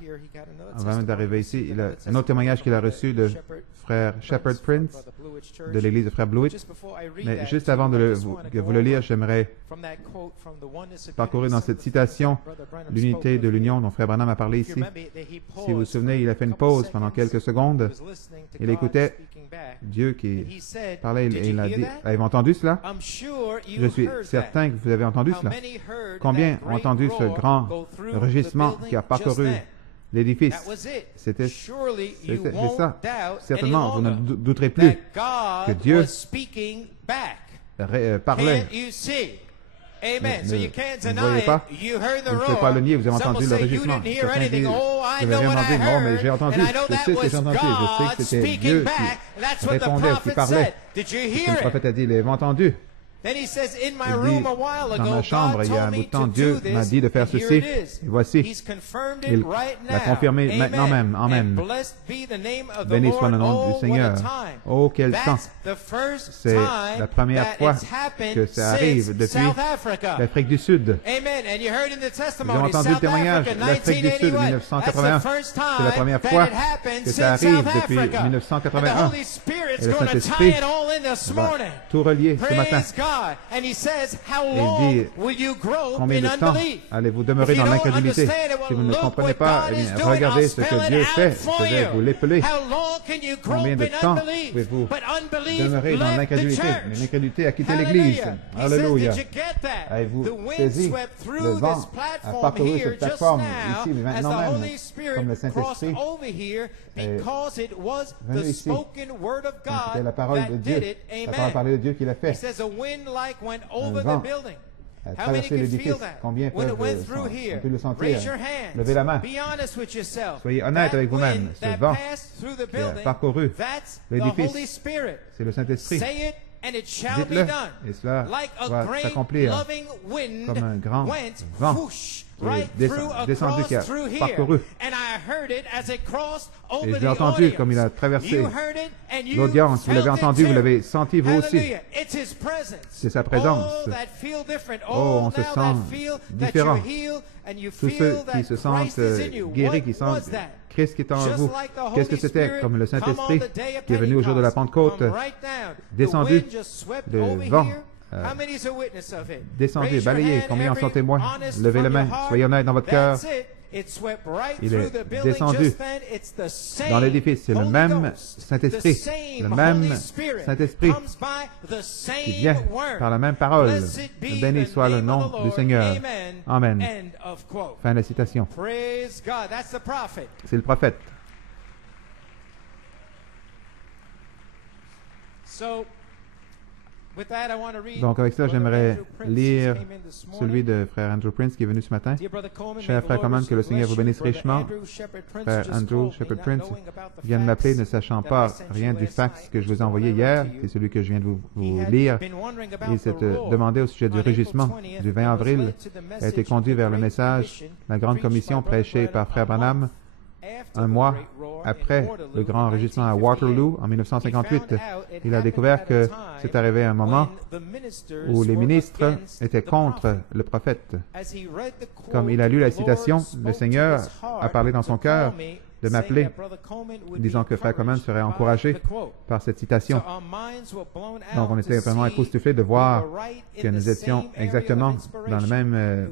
here, he got another Avant même d'arriver ici, testimony. il a Another un autre témoignage qu'il a testimony reçu from de Shepherd frère Shepherd from Prince Brother Blewich Church. de l'église de Frère Blewett. Just before I read Mais that juste to avant you, I de just wanna vous go le lire, over j'aimerais from that quote from the Oneness of parcourir Unity, dans some cette of the citation things that Brother Branham l'unité spoke de of. l'union dont Frère Branham a parlé If you ici. remember that he Si vous vous paused souvenez, il a fait une for a couple pause pendant seconds. quelques He secondes. was listening to Il God écoutait speaking back. Dieu And qui he said, parlait "Did et il you a hear dit, that? avez-vous entendu cela? I'm sure you Je suis heard certain that. que vous avez entendu How cela. many heard Combien that ont great entendu ce roar grand go through the rugissement building qui a just parcouru then? l'édifice? That was it. C'était Surely you c'est won't ça. doubt Certainement, vous any ne longer douterez plus that que God Dieu was speaking back. parlait. Can't you see? Amen. Ne- So you can't vous ne deny voyez pas? it. You heard the Vous ne pouvez roar. pas le nier, vous avez Some entendu will le say, you rugissement. didn't hear Certains anything. disent, Oh, I vous know n'avez what rien I entendu. Non, mais heard. j'ai entendu, And I know je that sais ce que was j'ai entendu. Je sais God que c'était speaking Dieu back. That's what the répondait, qui prophet parlait. said. Did you qui. hear Le it? prophète a dit, l'avez entendu? Then he says, in my Il room dit, a while dans ago, ma chambre, God il y a un told bout me de temps, to Dieu do m'a this, dit de faire and here ceci. it is. Et voici, He's confirmed it il right l'a now. confirmé Amen. maintenant même. Amen. And blessed be the name of the Béni soit Lord. le nom Oh, du Seigneur. what a time. Oh, quel temps! That's the first C'est time la première that fois it's happened que ça arrive since depuis South Africa. l'Afrique du Sud. Amen. And you heard in the Vous avez testimony, entendu le South témoignage, Africa, l'Afrique du Sud, 1981. 1981. That's the first C'est la time première that fois it happened que since ça arrive South depuis Africa. And the 1981. Holy Spirit's Et le going to tie Saint-Esprit it all in this va morning. tout relier ce matin. Praise God. And he says, how Il long dit, will you grow combien in de temps unbelief? allez-vous demeurer If you dans don't l'incrédulité? understand it, well, Si vous ne look comprenez what pas, God eh is bien, doing. regardez I'll ce que spell it Dieu out fait. for Je vais you. vous l'épeler. How long can you grow Combien de in temps unbelief? pouvez-vous But unbelief demeurer dans left the l'incrédulité? church. Mais l'incrédulité a quitté l'Église. Hallelujah. He Alléluia. says, did you get that? Avez-vous The wind saisi? swept Le through vent this a platform parcouru here cette just plateforme now ici, mais as the maintenant même, Holy Spirit comme le crossed Saint-Esprit over here est because it was venu the ici. spoken word of C'était la God parole de that Dieu. did it. La parole parlée de Dieu qui l'a He fait. says a wind like went over vent the building. a How many traversé can l'édifice. feel that? Combien When peuvent it went through on here, peut le sentir? raise your hands. Levez la main. Be honest with yourself. Soyez honnête That avec vous-même. wind Ce that vent passed through the qui a building, parcouru that's the l'édifice, Holy Spirit. c'est le Saint-Esprit. Say it and it shall be Dites-le, done. et cela Like a va great s'accomplir loving wind comme un grand went vent whoosh, qui est right descendu, qui a through here. parcouru. And I heard it as it crossed over Et je the l'ai entendu audience. comme il a traversé You heard it and you l'audience. Vous l'avez felt it entendu, vous too. l'avez senti vous aussi. Hallelujah. It's his presence. C'est sa présence. Oh, that feel different. Oh, on Oh, se now that sent feel différent. that you're healed and you Tous feel ceux qui that se sentent Christ is in you. guéris, What qui was sentent that? Christ qui est en Just vous. like the Qu'est-ce que Holy c'était? Spirit Comme le come on Saint-Esprit the day of qui est venu au jour de la Pentecost. Pentecôte, Come right down. descendu, The wind just swept le over vent, here. How many is a witness of it? descendu, Raise your balayé. hand, Combien en sont every témoins? honest Levez la from main. your heart. Soyez honnête dans votre cœur. That's it. It swept right Il through est the building descendu just then. It's the same dans l'édifice. C'est le Holy même Ghost. Saint-Esprit. The same Le même Holy Spirit Saint-Esprit comes by the same qui vient word. par la même parole. Blessed be Béni the soit le name nom of the du Lord. Seigneur. Amen. Amen. End of quote. Fin de la citation. Praise God. That's the prophet. C'est le prophète. So, with that, I want to read Donc avec ça, Brother j'aimerais Andrew Prince. lire He came in this morning. celui de frère Andrew Prince qui est venu ce matin. Dear Brother Coleman, may Cher the frère Lord Coleman, que le richly Seigneur vous bless bénisse you. Brother richement. Andrew Shepherd Prince Frère just Andrew called me, Shepherd not Prince knowing about the vient de m'appeler ne facts sachant that I pas sent you rien du last fax night, que je which vous ai is envoyé what I hier, wrote to you. c'est celui que je viens de vous He had lire. been wondering Il about the s'était roar. demandé au sujet du On April rugissement 20th, du he 20 was avril, led to the a été message conduit of the vers le Great message, Commission la grande preached by commission Brother prêchée par Branham frère a Branham month after un the mois Great Roar in après Waterloo le grand in enregistrement à 1958. Waterloo en 1958. Il a découvert que c'est arrivé à un moment où les ministres étaient contre le prophète. Comme il a lu la citation, le Seigneur a parlé dans son cœur de m'appeler, disant que frère Coleman serait encouragé par cette citation. Donc on était vraiment époustouflés de voir que nous étions exactement dans la même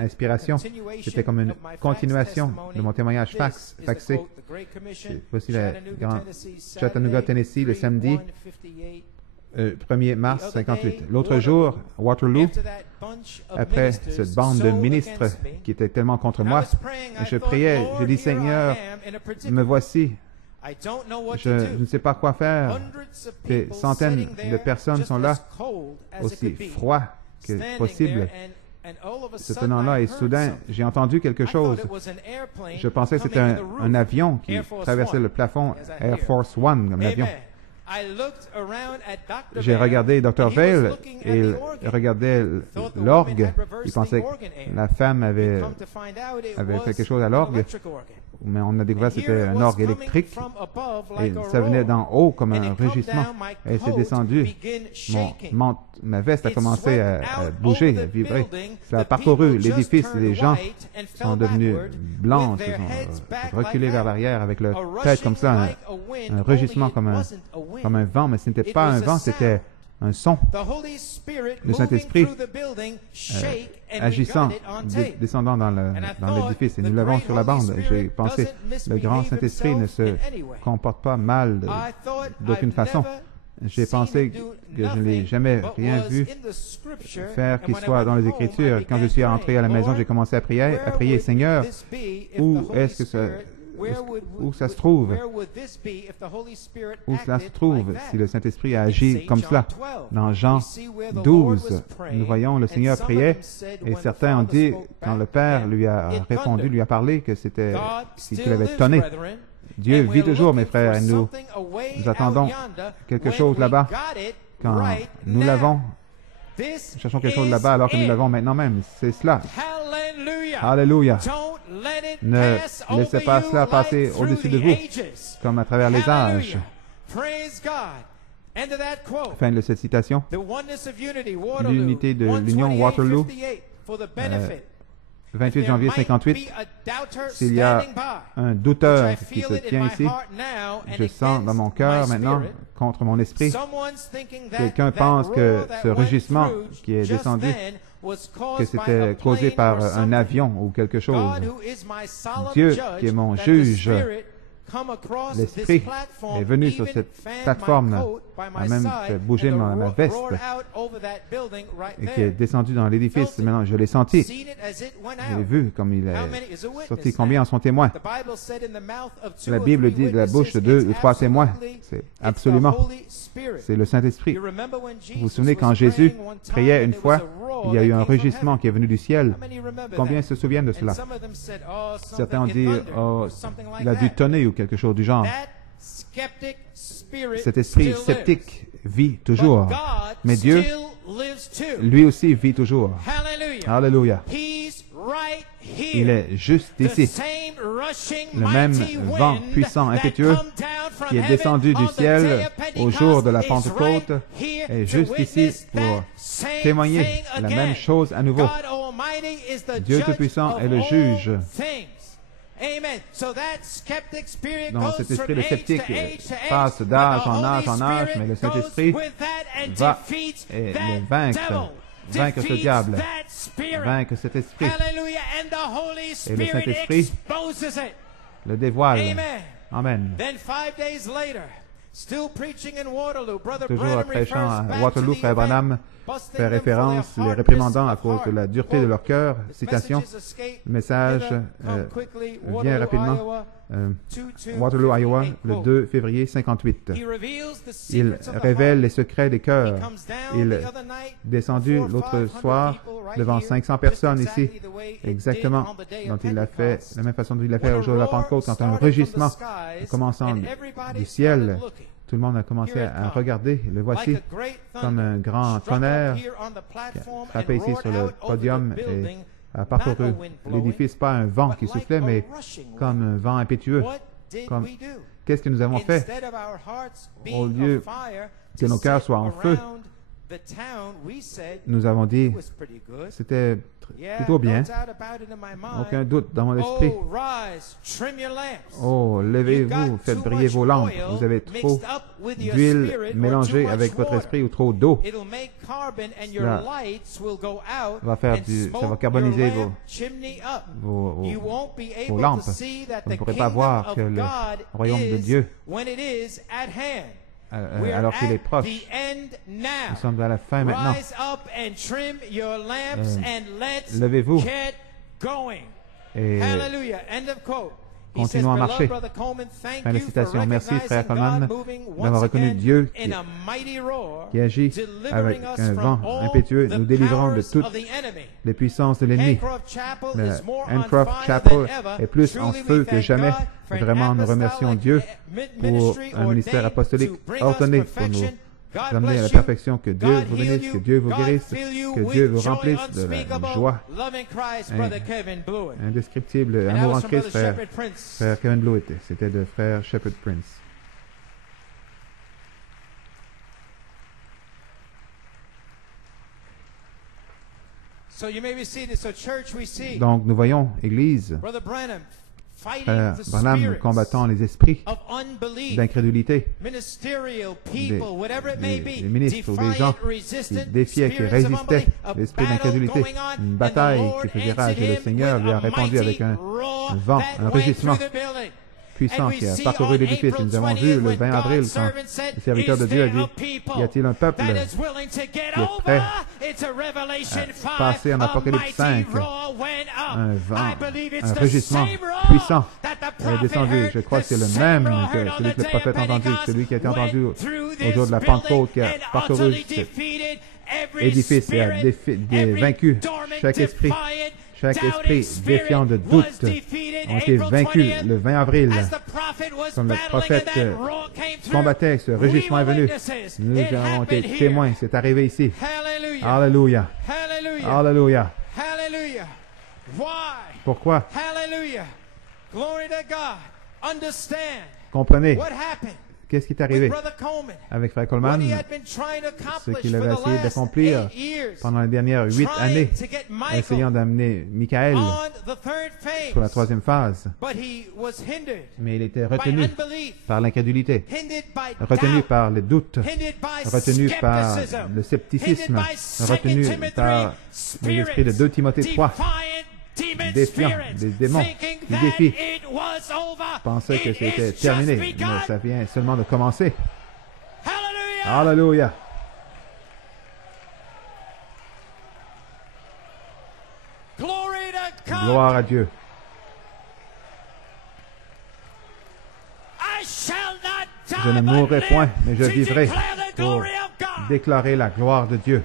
inspiration. C'était comme une continuation de mon témoignage faxé. Voici la grande Chattanooga, Tennessee, le samedi 1er mars 58. L'autre jour, Waterloo, après cette bande de ministres qui étaient tellement contre moi, je priais, je dis, Seigneur, me voici. Je ne sais pas quoi faire. Des centaines de personnes sont là, aussi froids que possible. ce tenant-là, et soudain, j'ai entendu quelque chose. Je pensais que c'était un avion qui traversait le plafond Air Force One, comme l'avion. J'ai regardé Dr. Vail et il regardait l'orgue. Il pensait que la femme avait fait quelque chose à l'orgue, mais on a découvert que c'était un orgue électrique et ça venait d'en haut comme un rugissement. Et c'est descendu. Ma veste a commencé à bouger, à vibrer. Ça a parcouru l'édifice. Les gens sont devenus blancs, se sont reculés vers l'arrière avec leur tête comme ça, un rugissement comme un vent, mais ce n'était pas un vent, c'était un son. Le Saint-Esprit agissant, descendant dans l'édifice. Et nous l'avons sur la bande. J'ai pensé, le grand Saint-Esprit ne se comporte pas mal d'aucune façon. J'ai pensé que je ne l'ai jamais rien vu faire qui soit dans les Écritures. Quand je suis rentré à la maison, j'ai commencé à prier, Seigneur, où est-ce que où ça se trouve? Où cela se trouve si le Saint-Esprit a agi comme cela? Dans Jean 12, nous voyons le Seigneur priait et certains ont dit, quand le Père lui a répondu, lui a parlé, que c'était qu'il avait tonné. Dieu vit toujours, mes frères, et nous attendons quelque chose là-bas. Quand nous l'avons, nous cherchons quelque chose là-bas alors que nous l'avons maintenant même. C'est cela. Alléluia. Ne laissez pas cela passer au-dessus de vous, comme à travers les âges. Fin de cette citation. L'unité de l'Union Waterloo, 28 janvier 58. S'il y a un douteur qui se tient ici, je sens dans mon cœur maintenant, contre mon esprit, quelqu'un pense que ce rugissement qui est descendu, que c'était causé par un avion ou quelque chose. Dieu, qui est mon juge, l'Esprit est venu sur cette plateforme, a même fait bouger ma veste, et qui est descendu dans l'édifice. Maintenant, je l'ai senti. Je l'ai vu comme il est sorti. Combien en sont témoins? La Bible dit de la bouche de 2 ou 3 témoins. C'est absolument. C'est le Saint-Esprit. Vous vous souvenez quand Jésus priait une fois, il y a eu un rugissement qui est venu du ciel. Combien se souviennent de cela? Certains ont dit, oh, il a dû tonner ou quelque chose du genre. Cet esprit sceptique vit toujours. Mais Dieu, lui aussi, vit toujours. Alléluia. Il est juste ici. Le même vent puissant, impétueux, qui est descendu du ciel au jour de la Pentecôte, est juste ici pour témoigner la même chose à nouveau. Dieu Tout-Puissant est le juge. Donc cet esprit de sceptique passe d'âge en âge en âge, mais le Saint-Esprit va et le vaincre ce diable, vaincre cet esprit. Et le Saint-Esprit le dévoile. Amen. Toujours prêchant à Waterloo, Frère Branham fait référence, les réprimandant à cause de la dureté de leur cœur. Citation, le message vient rapidement. Waterloo, Iowa, le 2 février 58. Il révèle les secrets des cœurs. Il est descendu l'autre soir devant 500 personnes ici, exactement dont il l'a fait, la même façon dont il l'a fait au jour de la Pentecôte, quand un rugissement commençant du ciel. Tout le monde a commencé à regarder. Le voici comme un grand tonnerre qui a frappé ici sur le podium et a parcouru l'édifice, pas un vent qui soufflait, mais comme un vent impétueux. Qu'est-ce que nous avons fait? Au lieu que nos cœurs soient en feu, nous avons dit, c'était plutôt bien. Aucun doute dans mon esprit. Oh, levez-vous, faites briller vos lampes. Vous avez trop d'huile mélangée avec votre esprit ou trop d'eau. Cela va faire ça va carboniser vos lampes. Vous ne pourrez pas voir que le royaume de Dieu, alors qu'il est proche. Nous sommes à la fin maintenant. Levez-vous et Continuons à marcher. Fin de citation. Merci, frère Coleman, d'avoir reconnu Dieu qui agit avec un vent impétueux. Nous délivrons de toutes les puissances de l'ennemi. Le Ancroft Chapel est plus en feu que jamais. Vraiment, nous remercions Dieu pour un ministère apostolique ordonné pour nous amener à la perfection. Que Dieu vous bénisse, que Dieu vous guérisse, que Dieu vous remplisse de la joie indescriptible. Amour en Christ, frère Kevin Blewett. C'était de frère Shepherd Prince. Donc, nous voyons, Église, Frère Branham combattant les esprits d'incrédulité, des ministres ou des gens qui défiaient, qui résistaient l'esprit d'incrédulité. Une bataille qui faisait rage et le Seigneur lui a répondu avec un vent, un rugissement puissant qui a parcouru l'édifice. Nous avons vu le 20 avril quand le serviteur de Dieu a dit, y a-t-il un peuple qui est prêt à passer en Apocalypse 5? Un vent, un rugissement puissant est descendu. Je crois que c'est le même que celui que le prophète a entendu, celui qui a été entendu au jour de la Pentecôte, qui a parcouru cet édifice et a vaincu chaque esprit défiant de doute ont été vaincus le 20 avril. Comme le prophète combattait, ce rugissement est venu. Nous avons été témoins. C'est arrivé ici. Alléluia. Alléluia. Pourquoi? Comprenez. Qu'est-ce qui est arrivé avec Frère Coleman? Ce qu'il avait essayé d'accomplir pendant les dernières 8 années, essayant d'amener Michael sur la 3e phase. Mais il était retenu par l'incrédulité, retenu par le doute, retenu par le scepticisme, retenu par l'esprit de 2 Timothée 3. Défiant, des démons qui défient, pensaient que c'était terminé, mais ça vient seulement de commencer. Alléluia. Gloire à Dieu. Je ne mourrai point, mais je vivrai pour déclarer la gloire de Dieu.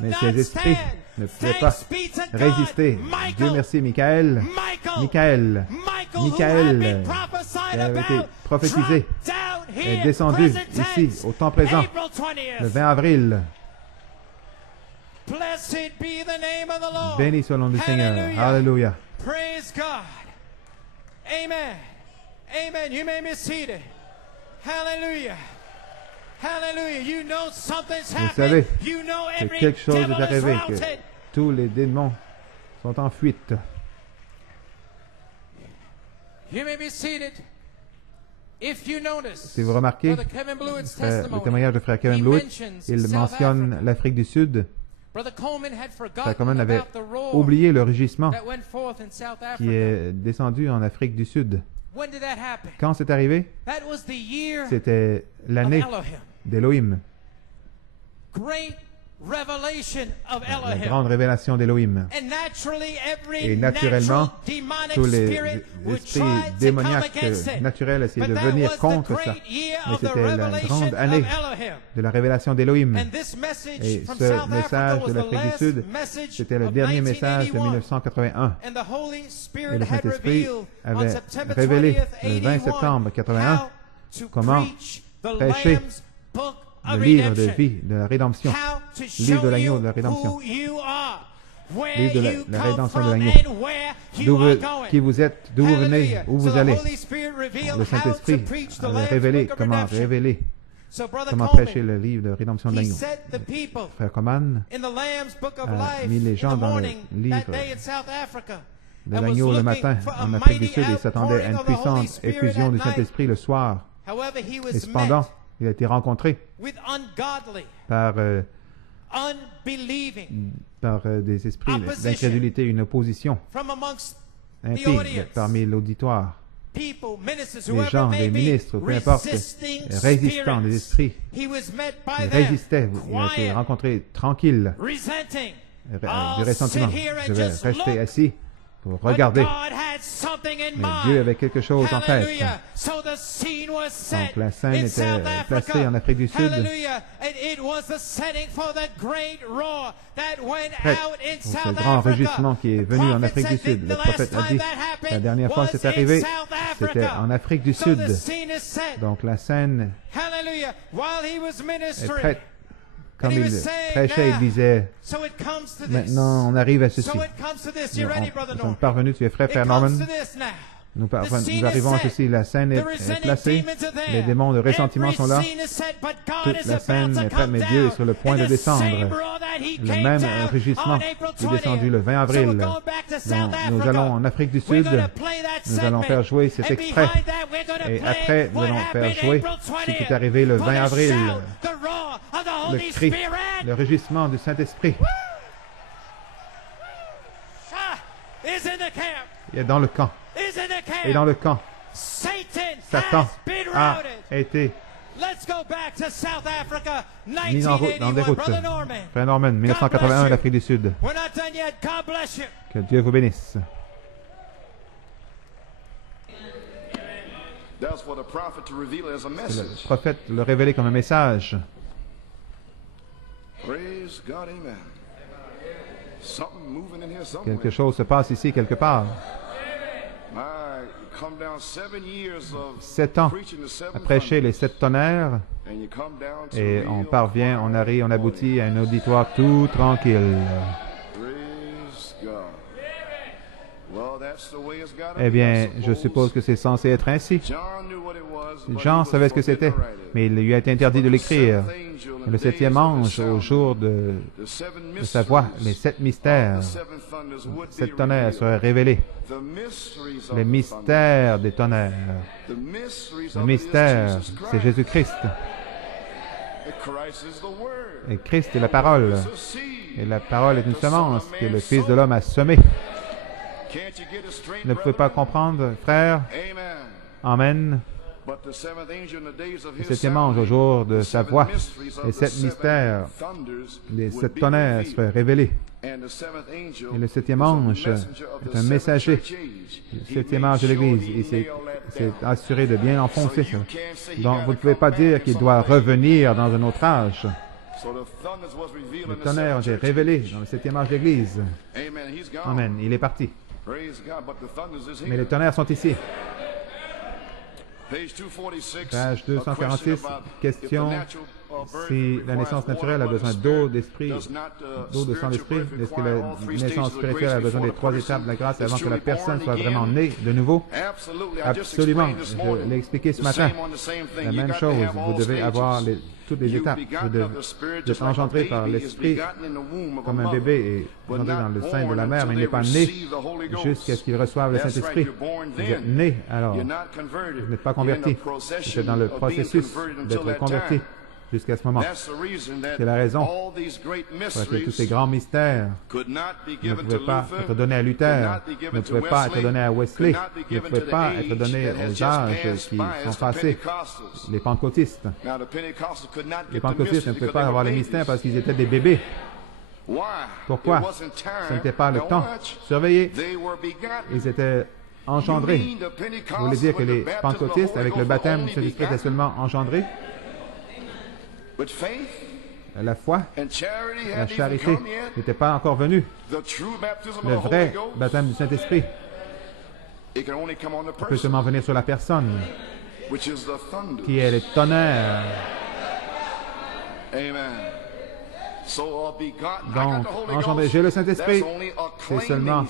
Mais ces esprits ne pouvaient pas résister. Dieu merci, Michael, qui avait été prophétisé, est descendu ici, au temps présent, le 20 avril. Béni soit le nom du Seigneur. Alléluia. Amen. Amen. You may be seated. Hallelujah. Hallelujah. You know something's Vous savez happened. You know que every quelque chose devil est arrivé, is que routed. tous les démons sont en fuite. You may be seated. If you notice, Si vous remarquez, Brother Kevin Blewett's le testimony, témoignage de Frère Kevin he Blewett, mentions il South mentionne Africa. l'Afrique du Sud. Brother Coleman had Frère forgotten Coleman avait about the roar oublié le rugissement that went forth in South Africa. qui est descendu en Afrique du Sud. When did that happen? Quand c'est arrivé, That was the year c'était of l'année Elohim. d'Élohim, Great revelation of la Elohim. grande révélation d'Élohim. And naturally, every Et naturellement, natural demonic tous les spirit would esprits try to come démoniaques against it. naturels essayaient But de that venir was the contre ça. great year Mais of the c'était la revelation grande année of Elohim. de la révélation d'Élohim. And this message Et from ce South message Africa de was the l'Afrique du last Sud, message c'était le of dernier message de 1981. 1981. And the Holy Et Spirit le had Saint-Esprit revealed on avait September révélé 20th, le 20 septembre 81 how to comment preach the prêcher Lamb's book of le livre de redemption. vie, de la rédemption, How to livre show de l'agneau you de la rédemption, who you are, where livre de you la come rédemption de from l'agneau, and where you d'où are vous, going. qui vous êtes, d'où vous venez, Hallelujah. où So vous the allez. Holy Spirit revealed Le how to Saint-Esprit preach the avait Lamb's révélé book of comment redemption. révéler, So Brother comment prêcher Coleman, le livre de rédemption de he l'agneau. set the people Frère Coman in the Lamb's book of a life mis les in gens the dans le morning livre that day in South Africa. de and was l'agneau le looking matin for a en Afrique du mighty Sud et s'attendait à une outpouring of the Holy puissante Spirit effusion at du night. Saint-Esprit le soir. However, he Et was cependant, met il a été rencontré with ungodly, par, unbelieving des esprits Opposition. d'incrédulité, une opposition from amongst the impie audience. parmi l'auditoire. les gens, les ministres, peu importe, résistants des esprits, ils résistaient. Il a été rencontré tranquille, du ressentiment. Je vais rester assis pour regarder. Mais Dieu avait quelque chose en tête. Donc la scène était placée en Afrique du Sud, prête pour ce grand rugissement qui est venu en Afrique du Sud. Le prophète a dit, la dernière fois que c'est arrivé, c'était en Afrique du Sud. Donc la scène est prête. Comme il prêchait, il disait, maintenant on arrive à ceci. Nous sommes parvenus, tu es prêt, Frère Norman? Nous arrivons à ceci. La scène est placée. Les démons de ressentiment sont là. Toute la scène est prête, mais Dieu est sur le point de descendre. Le même rugissement qui est descendu le 20 avril. Donc, nous allons en Afrique du Sud. Nous allons faire jouer cet extrait. Et après, nous allons faire jouer ce qui est arrivé le 20 avril. Le cri, le rugissement du Saint-Esprit. Il est dans le camp. Et dans le camp, Satan a été mis en route, dans des routes. Frère Norman, 1981, l'Afrique du Sud. Que Dieu vous bénisse. Le prophète le révélait comme un message. Quelque chose se passe ici, quelque part. 7 ans à prêcher les 7 tonnerres et on parvient, on arrive, on aboutit à un auditoire tout tranquille. Eh bien, je suppose que c'est censé être ainsi. Jean savait ce que c'était, mais il lui a été interdit de l'écrire. Le 7e ange, au jour de sa voix, les 7 mystères, 7 tonnerres seraient révélés. Les mystères des tonnerres. Le mystère, c'est Jésus-Christ. Et Christ est la parole. Et la parole est une semence que le Fils de l'homme a semée. Ne pouvez pas comprendre, frère? Amen. Le 7e ange, au jour de sa voix, les 7 mystères, les 7 tonnerres seraient révélés. Et le 7e ange est un messager. Le 7e ange de l'Église. Il s'est assuré de bien enfoncer ça. Donc, vous ne pouvez pas dire qu'il doit revenir dans un autre âge. Le tonnerre a été révélé dans le 7e âge de l'Église. Amen. Il est parti. Mais les tonnerres sont ici. Page 246, question si la naissance naturelle a besoin d'eau, d'esprit, d'eau, de sang, d'esprit. Est-ce que la naissance spirituelle a besoin des 3 étapes de la grâce avant que la personne soit vraiment née de nouveau? Absolument. Je l'ai expliqué ce matin. La même chose. Vous devez avoir toutes les étapes. Vous devez être engendré par l'esprit comme un bébé et engendré dans le sein de la mère, mais il n'est pas né jusqu'à ce qu'il reçoive le Saint-Esprit. Vous êtes né, alors. Vous n'êtes pas converti. Vous êtes dans le processus d'être converti. Jusqu'à ce moment. C'est la raison pour laquelle tous ces grands mystères ne pouvaient pas être donnés à Luther, ne pouvaient pas être donnés à Wesley, ne pouvaient pas être donnés aux âges qui sont passés, les pentecôtistes. Les pentecôtistes ne pouvaient pas avoir les mystères parce qu'ils étaient des bébés. Pourquoi? Ce n'était pas le temps. Surveillez. Ils étaient engendrés. Vous voulez dire que les pentecôtistes, avec le baptême du Saint-Esprit, étaient seulement engendrés? La foi, la charité n'était pas encore venue. Le vrai baptême du Saint-Esprit peut seulement venir sur la personne, qui est le tonnerre. Donc, engendrer, j'ai le Saint-Esprit, c'est seulement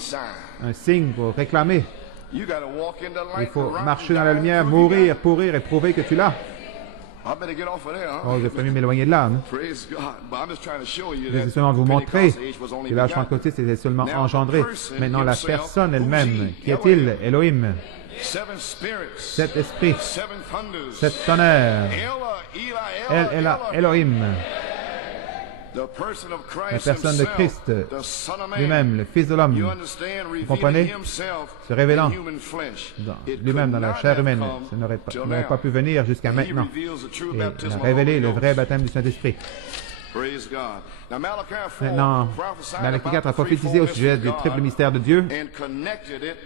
un signe pour réclamer. Il faut marcher dans la lumière, mourir, pourrir et prouver que tu l'as. Oh, je vais mieux m'éloigner de là. Hein? Je vais seulement vous montrer que l'âge pentecôtiste était seulement engendré. Maintenant, la personne elle-même, qui est-il? Elohim. 7 esprits, 7 tonnerres. Elohim. La personne de Christ lui-même, le Fils de l'homme, vous comprenez, se révélant lui-même dans la chair humaine, ça n'aurait pas pu venir jusqu'à maintenant. Et il a révélé le vrai baptême du Saint-Esprit. Maintenant, Malachie 4 a prophétisé au sujet du triple mystère de Dieu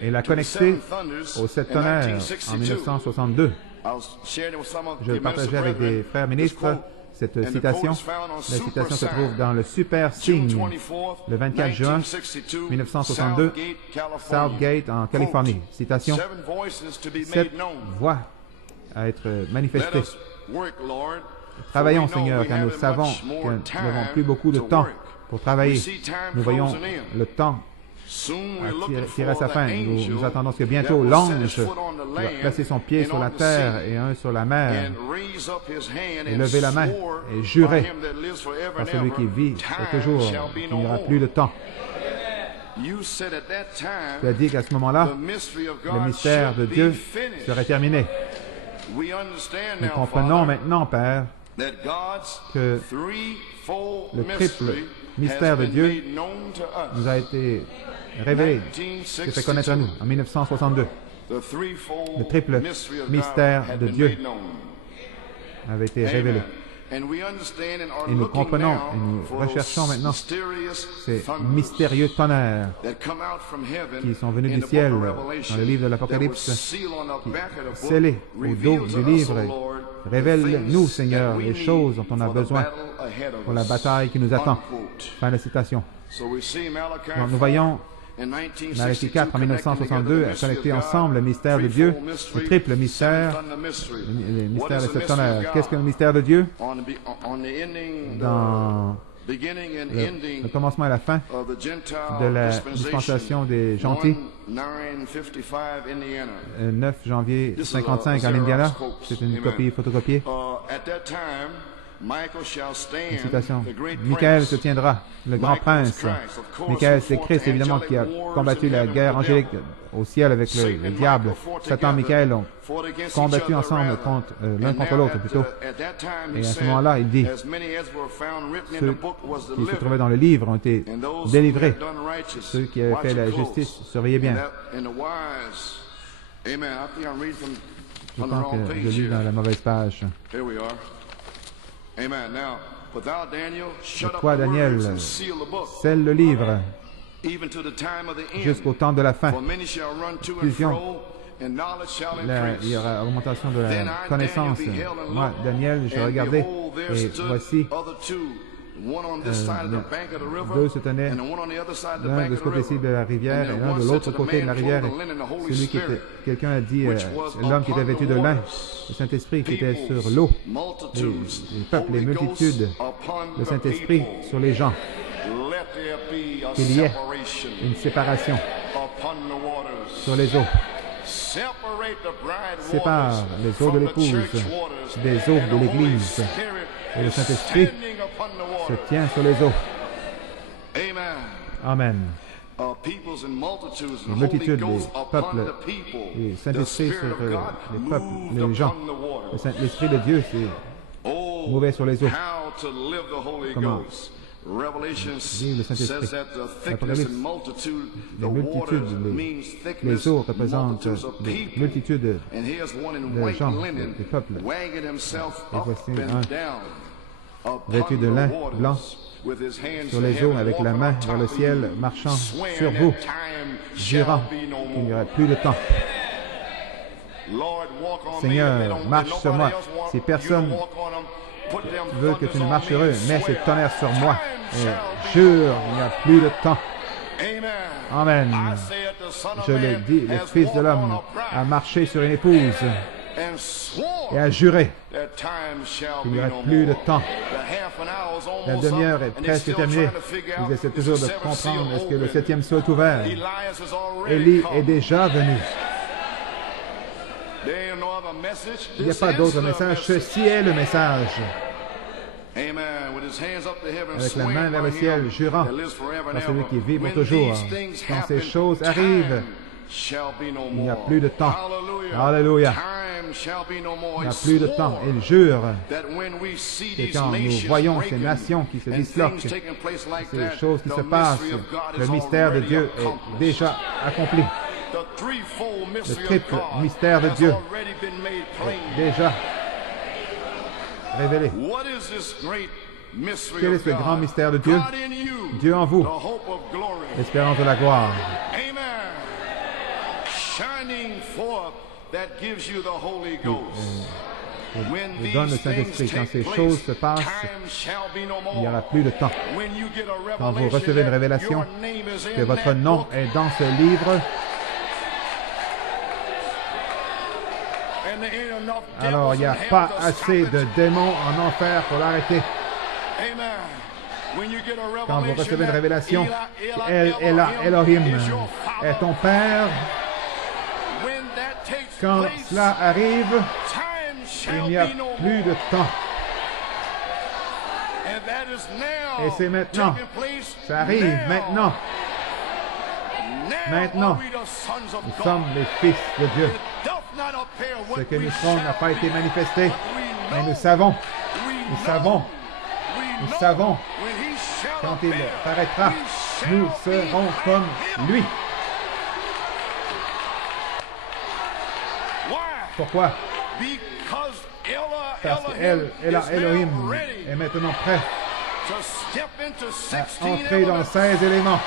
et l'a connecté aux 7 tonnerres en 1962. Je partageais avec des frères ministres cette citation. La citation se trouve dans le Super Signe, le 24 juin 1962, Southgate, en Californie. Citation: 7 voix à être manifestées. Travaillons, Seigneur, car nous savons que nous n'avons plus beaucoup de temps pour travailler. Nous voyons le temps tirer à sa fin. Nous attendons que bientôt l'ange va placer son pied sur la terre et un sur la mer et lever la main et jurer par celui qui vit pour toujours qu'il n'y aura plus de temps. Tu as dit qu'à ce moment-là, le mystère de Dieu serait terminé. Nous comprenons maintenant, Père, que le triple mystère de Dieu nous a été révélé, s'est fait connaître à nous en 1962. Le triple mystère de Dieu avait été révélé. Et nous comprenons et nous recherchons maintenant ces mystérieux tonnerres qui sont venus du ciel dans le livre de l'Apocalypse, qui, scellés au dos du livre, révèle-nous, Seigneur, les choses dont on a besoin pour la bataille qui nous attend. Fin de citation. Donc, nous voyons Malachie 4 en 1962 a connecté ensemble le mystère de Dieu, le triple mystère, le mystère de ce tonnerre. Qu'est-ce que le mystère de Dieu? Dans le commencement et la fin de la dispensation des gentils, 9 janvier 55 en Indiana, c'est une copie photocopiée. Une citation. Michael se tiendra, le grand prince. Michael, c'est Christ, évidemment, qui a combattu la guerre angélique au ciel avec le diable. Satan et Michael ont combattu ensemble l'un contre l'autre, plutôt. Et à ce moment-là, il dit, ceux qui se trouvaient dans le livre ont été délivrés. Ceux qui avaient fait la justice, surveillez bien. Je pense que je lis dans la mauvaise page. Et toi, Daniel, scelle le livre jusqu'au temps de la fin. Fusion. Il y aura augmentation de la connaissance. Moi, Daniel, je regardais et voici deux se tenaient, l'un de ce côté-ci de la rivière et l'un de l'autre côté de la rivière. Celui qui était, quelqu'un a dit, l'homme qui était vêtu de lin, le Saint-Esprit qui était sur l'eau, les peuples, les multitudes, le Saint-Esprit sur les gens. Qu'il y ait une séparation sur les eaux. Sépare les eaux de l'épouse des eaux de l'Église. Et le Saint-Esprit se tient sur les eaux. Amen. Les multitudes, les peuples, le Saint-Esprit sur les peuples, les gens. L'Esprit de Dieu s'est mouvé sur les eaux. Comment vivre le Saint-Esprit? L'Apocalypse, les multitudes, les eaux représentent les multitudes de gens, des peuples. Et voici un vêtu de lin blanc sur les eaux avec la main vers le ciel, marchant sur vous, jurant qu'il n'y aurait plus de temps. Seigneur, marche sur moi. Si personne veut que tu ne marches heureux, mets ce tonnerre sur moi et jure qu'il n'y a plus de temps. Amen. Je le dis, le Fils de l'homme a marché sur une épouse et a juré qu'il n'y aurait plus de temps. La demi-heure est presque terminée. Vous essayez toujours de comprendre, est-ce que le 7e sceau est ouvert? Élie est déjà venu. Il n'y a pas d'autre message. Ceci est le message. Avec la main vers le ciel, jurant par celui qui vit pour toujours. Quand ces choses arrivent, il n'y a plus de temps. Alléluia. Il n'y a plus de temps. Il jure que quand nous voyons ces nations qui se disloquent, ces choses qui se passent, le mystère de Dieu est déjà accompli. Le triple mystère de Dieu est déjà révélé. Quel est ce grand mystère de Dieu? Dieu en vous, l'espérance de la gloire. Il donne le Saint-Esprit. Quand ces choses se passent, il n'y aura plus de temps. Quand vous recevez une révélation, que votre nom est dans ce livre, alors il n'y a pas assez de démons en enfer pour l'arrêter. Quand vous recevez une révélation, Elohim est ton Père. Quand cela arrive, il n'y a plus de temps. Et c'est maintenant. Ça arrive maintenant. Maintenant, nous sommes les fils de Dieu. Ce que nous sommes n'a pas été manifesté, mais nous savons, quand il paraîtra, nous serons comme lui. Pourquoi? Parce qu'Elohim est maintenant prêt à entrer dans 16 éléments.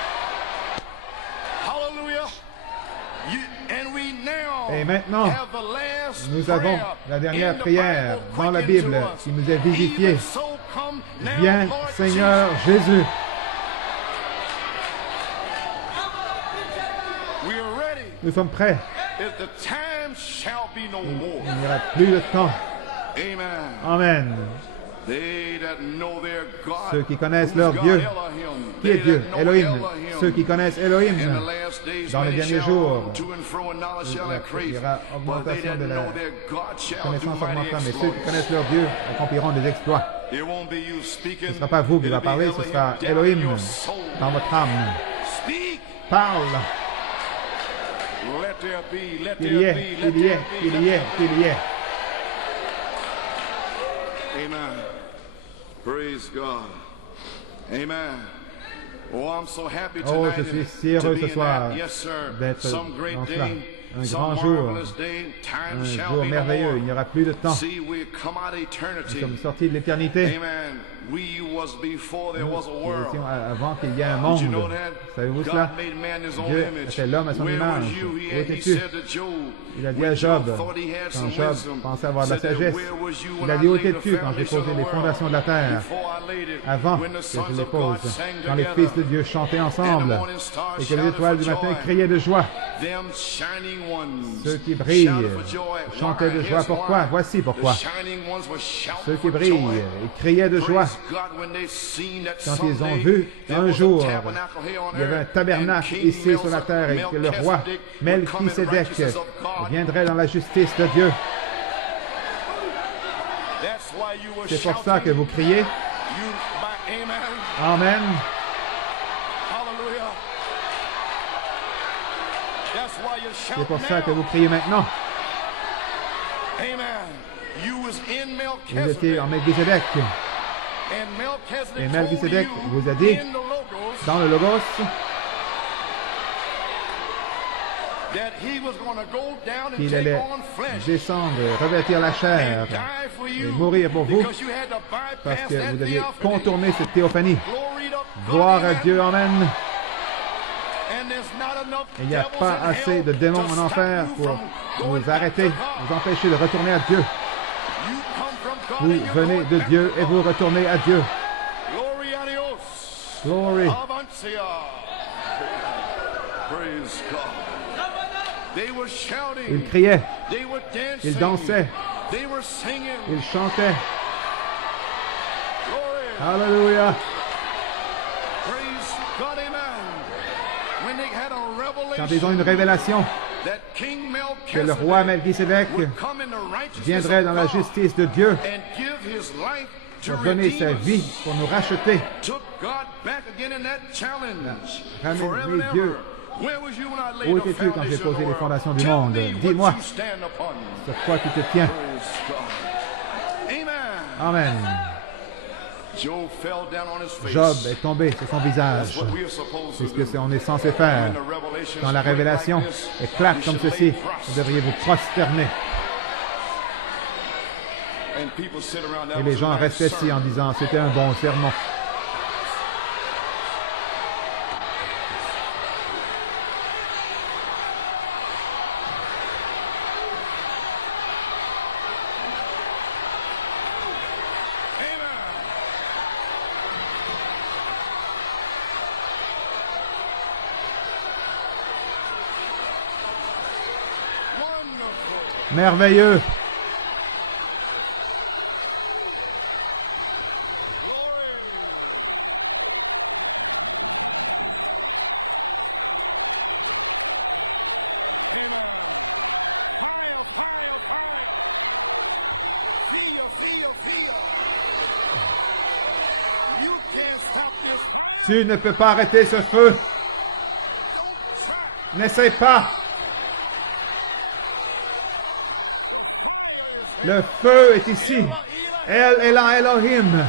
Et maintenant, nous avons la dernière prière dans la Bible qui nous est vivifiée. Viens, Seigneur Jésus. Nous sommes prêts. Il n'y aura plus de temps. Amen. Ceux qui connaissent leur Dieu. Qui est Dieu? Elohim. Ceux qui connaissent Elohim. Dans les derniers jours, il y aura augmentation de la connaissance augmentante, mais ceux qui connaissent leur Dieu accompliront des exploits. Ce ne sera pas vous qui va parler, ce sera Elohim dans votre âme. Parle. Qu'il y ait. Amen. Praise God. Amen. Oh, je suis si heureux ce soir d'être dans cela. Un grand jour, un jour merveilleux. Il n'y aura plus de temps. Nous sommes sortis de l'éternité. Nous étions avant qu'il y ait un monde. Savez-vous cela? Dieu a fait l'homme à son image. Où étais-tu? Il a dit à Job, quand Job pensait avoir de la sagesse, il a dit, où étais-tu quand j'ai posé les fondations de la terre? Avant que je les pose, quand les fils de Dieu chantaient ensemble et que les étoiles du matin criaient de joie. Ceux qui brillent chantaient de joie. Pourquoi? Voici pourquoi. Ceux qui brillent et criaient de joie quand ils ont vu un jour, il y avait un tabernacle ici sur la terre et que le roi Melchisédek viendrait dans la justice de Dieu. C'est pour ça que vous criez. Amen. C'est pour ça que vous criez maintenant. Vous étiez en Melchisédek. Et Melchisédek vous a dit, dans le Logos, qu'il allait descendre, revêtir la chair et mourir pour vous, parce que vous aviez contourné cette théophanie. Gloire à Dieu, amen. Il n'y a pas assez de démons en enfer pour vous arrêter, vous empêcher de retourner à Dieu. Vous venez de Dieu et vous retournez à Dieu. Glory. Ils criaient, ils dansaient, ils chantaient. Alléluia. Quand ils ont une révélation que le roi Melchisédek viendrait dans la justice de Dieu pour donner sa vie, pour nous racheter, ramener Dieu Où étais-tu quand j'ai posé les fondations du monde? Dis-moi sur quoi tu te tiens. Amen. Job est tombé sur son visage. C'est ce que on est censé faire. Quand la révélation éclate comme ceci, vous devriez vous prosterner. Et les gens restent assis en disant, c'était un bon sermon. Merveilleux. Tu ne peux pas arrêter ce feu. N'essaie pas. Le feu est ici. El Elah Elohim.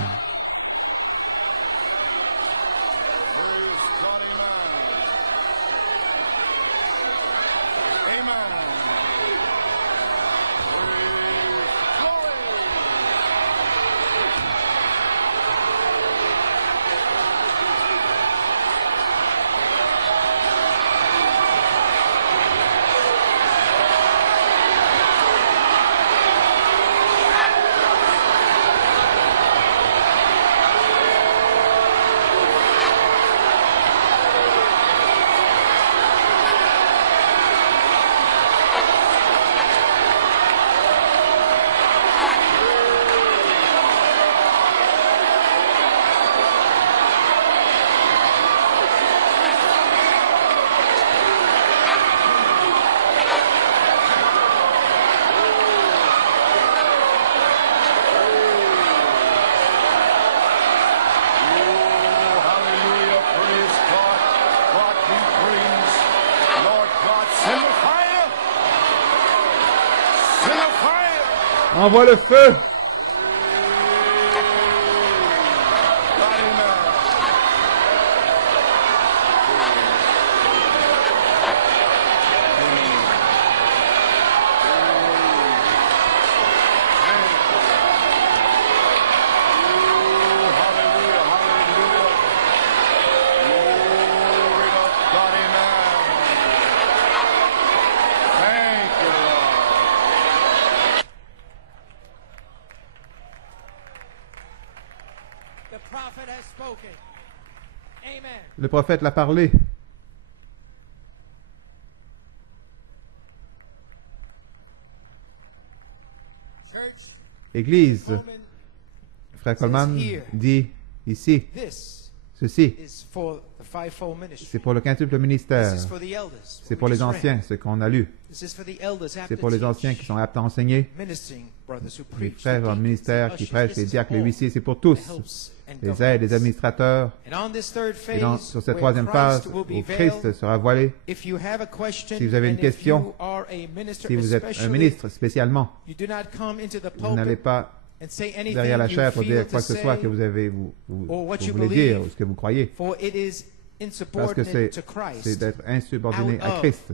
Envoie le feu. Le prophète l'a parlé. Église, frère Coleman dit ici, ceci, c'est pour le quintuple ministère, c'est pour les anciens, ce qu'on a lu, c'est pour les anciens qui sont aptes à enseigner, les frères en ministère qui prêchent, les diacres, les huissiers, c'est pour tous, les aides, les administrateurs. Et sur cette troisième phase, où Christ sera voilé, si vous avez une question, si vous êtes un ministre spécialement, vous n'allez pas derrière la chair pour dire quoi que ce soit que vous voulez dire ou ce que vous croyez. Parce que c'est d'être insubordonné à Christ,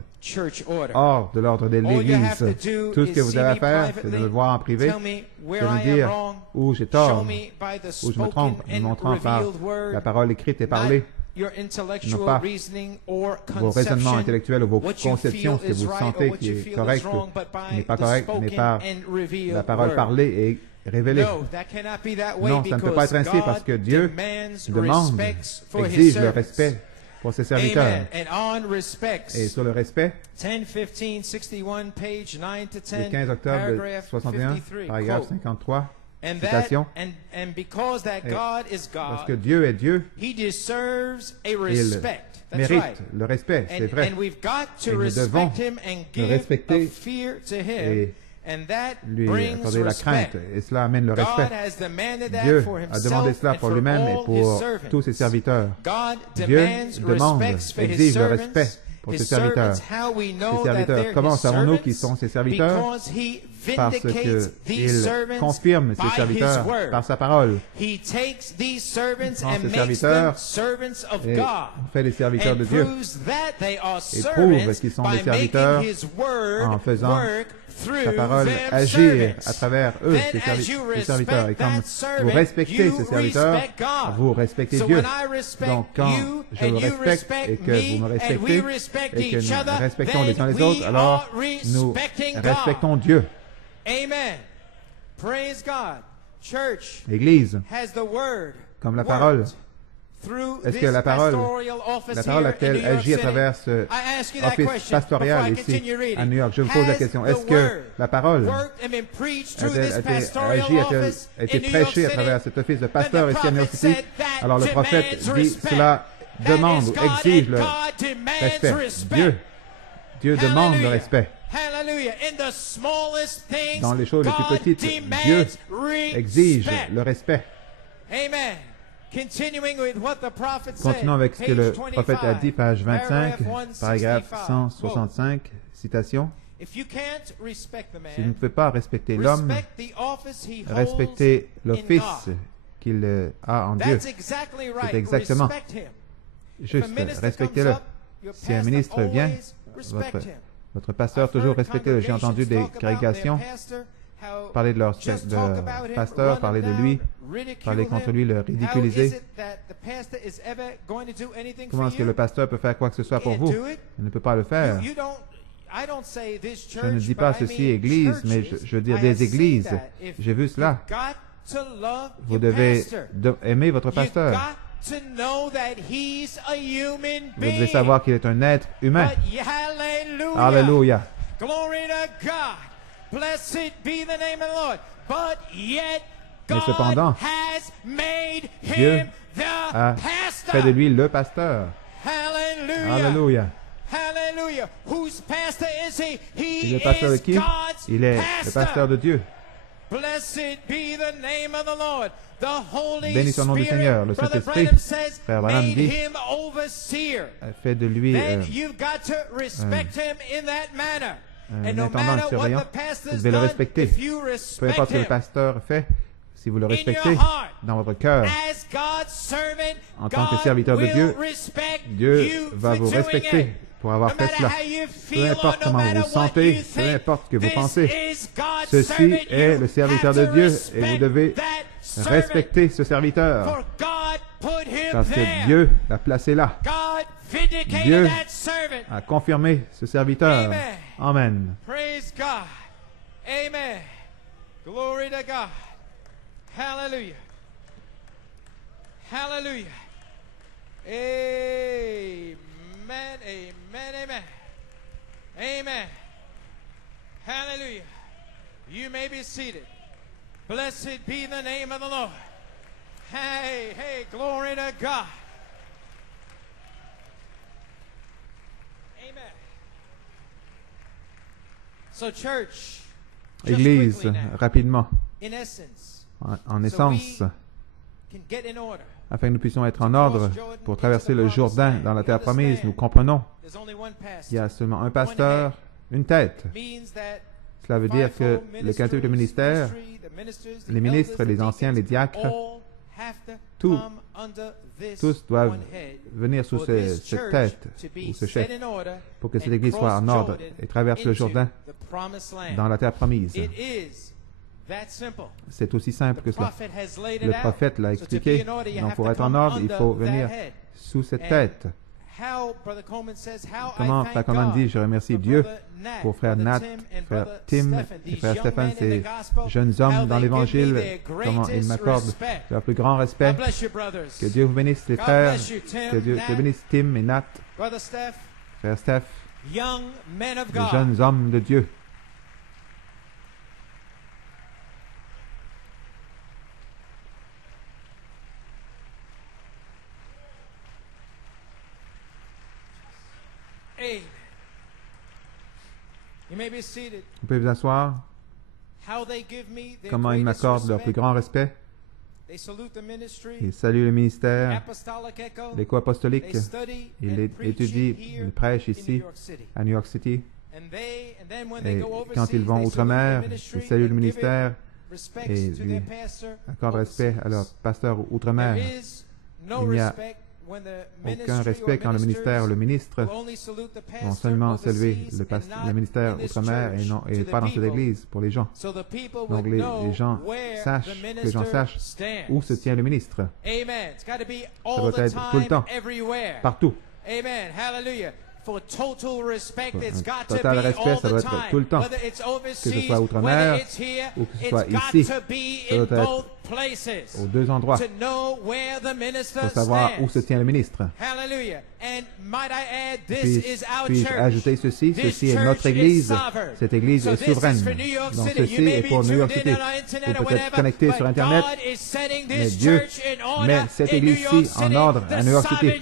hors de l'ordre de l'Église. Tout ce que vous avez à faire, c'est de me voir en privé, c'est de me dire où j'ai tort, où je me trompe, en me montrant par la parole écrite et parlée, non pas vos raisonnements intellectuels ou vos conceptions, ce que vous sentez qui est correct ou qui n'est pas correct, mais par la parole parlée et révélée. Non, ça ne peut pas être ainsi parce que Dieu demande, exige le respect pour ses serviteurs. Et sur le respect, le 15 octobre 61, paragraphe 53, citation, parce que Dieu est Dieu, il mérite le respect, c'est vrai. Et nous devons le respecter et lui accorder la crainte, et cela amène le respect. Dieu a demandé cela pour lui-même et pour tous ses serviteurs. Dieu demande, exige le respect pour ses serviteurs. Ses serviteurs. Comment savons-nous qu'ils sont ses serviteurs? Parce qu'il confirme ses serviteurs par sa parole. Il prend ses serviteurs et fait des serviteurs de Dieu. Et prouve qu'ils sont des serviteurs en faisant sa parole agir à travers eux, ses serviteurs. Et comme vous respectez ces serviteurs, vous respectez Dieu. Donc quand je vous respecte et que vous me respectez et que nous respectons les uns les autres, alors nous respectons Dieu. Amen. Praise God. Church L'Église, comme la parole, est-ce que la parole a-t-elle agi à travers ce office pastoral ici à New York? Je vous pose la question. Est-ce que la parole a-t-elle été prêchée à travers cet office de pasteur ici à New York City? Alors le prophète dit cela demande ou exige le respect. Dieu demande le respect. Dans les choses les plus petites, Dieu exige le respect. Amen. Continuons avec ce que le prophète a dit, page 25, paragraphe 165, citation. Si vous ne pouvez pas respecter l'homme, respectez l'office qu'il a en Dieu. C'est exactement juste, respectez-le. Si un ministre vient, votre pasteur toujours respectez-le. J'ai entendu des congrégations parler de leur pasteur, parler de lui, parler contre lui, le ridiculiser. Comment est-ce que le pasteur peut faire quoi que ce soit pour vous? Il ne peut pas le faire. Je ne dis pas ceci église, mais je veux dire des églises. J'ai vu cela. Vous devez aimer votre pasteur. Vous devez savoir qu'il est un être humain. Alléluia. Mais cependant, Dieu a fait de lui le pasteur. Alléluia. Il est le pasteur de qui? Il est le pasteur de Dieu. Béni soit le nom du Seigneur. Le Saint-Esprit, Frère Branham dit, fait de lui un intendant, un surveillant. Vous devez le respecter. Peu importe ce que le pasteur fait, si vous le respectez dans votre cœur, en tant que serviteur de Dieu, Dieu va vous respecter pour avoir fait cela. Peu importe comment vous vous sentez, peu importe ce que vous pensez, ceci est le serviteur de Dieu et vous devez respecter ce serviteur parce que Dieu l'a placé là. Dieu a confirmé ce serviteur. Amen. Praise God. Amen. Glory to God. Hallelujah. Hallelujah. Amen. Amen. Amen. Amen. Hallelujah. You may be seated. Blessed be the name of the Lord. Hey, hey, glory to God. Amen. So church, Église, rapidement, in essence, en essence, afin que nous puissions être en ordre pour traverser le Jourdain dans la terre promise, nous comprenons qu'il y a seulement un pasteur, une tête. Cela veut dire que le quintuple de ministère, les ministres, les anciens, les diacres, tous doivent venir sous cette tête ou ce chef pour que cette Église soit en ordre et traverse le Jourdain dans la terre promise. C'est aussi simple que cela. Le prophète l'a expliqué. Donc, pour être en ordre, il faut venir sous cette tête. Comment Frère Coleman dit, je remercie Dieu pour Frère Nat, Frère Tim et Frère Stephen, ces jeunes hommes dans l'Évangile, comment ils m'accordent leur plus grand respect. Que Dieu vous bénisse, les frères. Que Dieu te bénisse, Tim et Nat, Frère Steph, les jeunes hommes de Dieu. Vous pouvez vous asseoir. Comment ils m'accordent leur plus grand respect. Ils saluent le ministère, l'écho apostolique. Ils étudient, ils prêchent ici, à New York City. Et quand ils vont outre-mer, ils saluent le ministère et lui accordent respect à leur pasteur outre-mer. Il n'y a aucun respect quand le ministère ou le ministre vont seulement saluer le ministère outre-mer et pas dans cette église pour les gens. Donc les gens sachent, que les gens sachent où se tient le ministre. Ça doit être tout le temps, partout. Total respect, ça doit être tout le temps. Que ce soit outre-mer ou que ce soit ici, ça doit être aux deux endroits pour savoir où se tient le ministre. Puis-je ajouter ceci? Ceci est notre Église. Cette Église est souveraine. Donc ceci est pour New York City. Vous pouvez être connecté sur Internet, mais Dieu met cette Église-ci en ordre à New York City.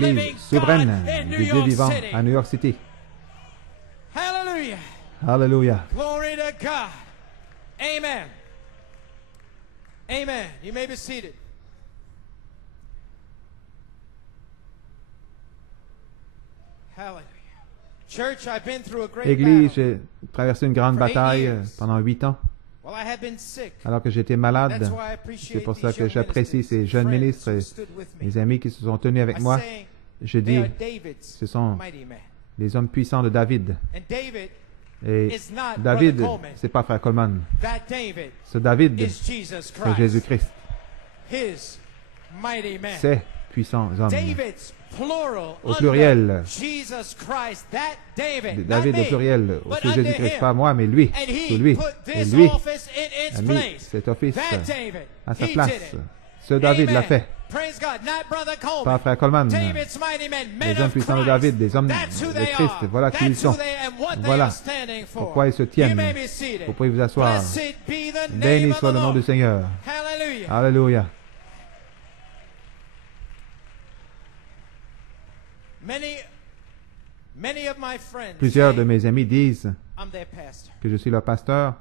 L'Église souveraine du Dieu vivant à New York City. Alléluia. Glory to God. Amen. Amen. You may be seated. Hallelujah. Church, I've been through a great Église, battle. j'ai traversé une grande bataille pendant 8 ans. Well, I have been sick. Alors que j'étais malade, That's why I appreciate c'est pour ça these que young j'apprécie ministers, ces jeunes friends ministres who et stood with me. mes amis qui se sont tenus avec I moi. say, Je they dis, are David's ce sont mighty men. les hommes puissants de David. And David Et is not David, Brother Coleman. c'est pas frère Coleman. That David Ce David, is Jesus c'est Christ. Jésus-Christ. His mighty men. Ces puissants hommes. David's plural Au pluriel. under Jesus Christ. That David, David not au me, pluriel, but aussi under Jésus-Christ, him. pas moi, mais lui, And sur he lui. put Et this lui office in its a mis place. cet office That David, à sa he place. did it. Ce David l'a Amen. fait, Praise God, not Brother Coleman. pas frère Coleman. David's mighty men, men Les hommes of puissants de Christ. David, des hommes That's who de they Christ, are. voilà qui ils That's who sont. they and what they Voilà are standing for. pourquoi ils se You tiennent. may be seated. Vous pouvez vous asseoir. Blessed be the name Béni of soit the le nom Lord. du Seigneur. Hallelujah. Alléluia. Many of my friends Plusieurs say de mes amis disent I'm their pastor. que je suis leur pasteur.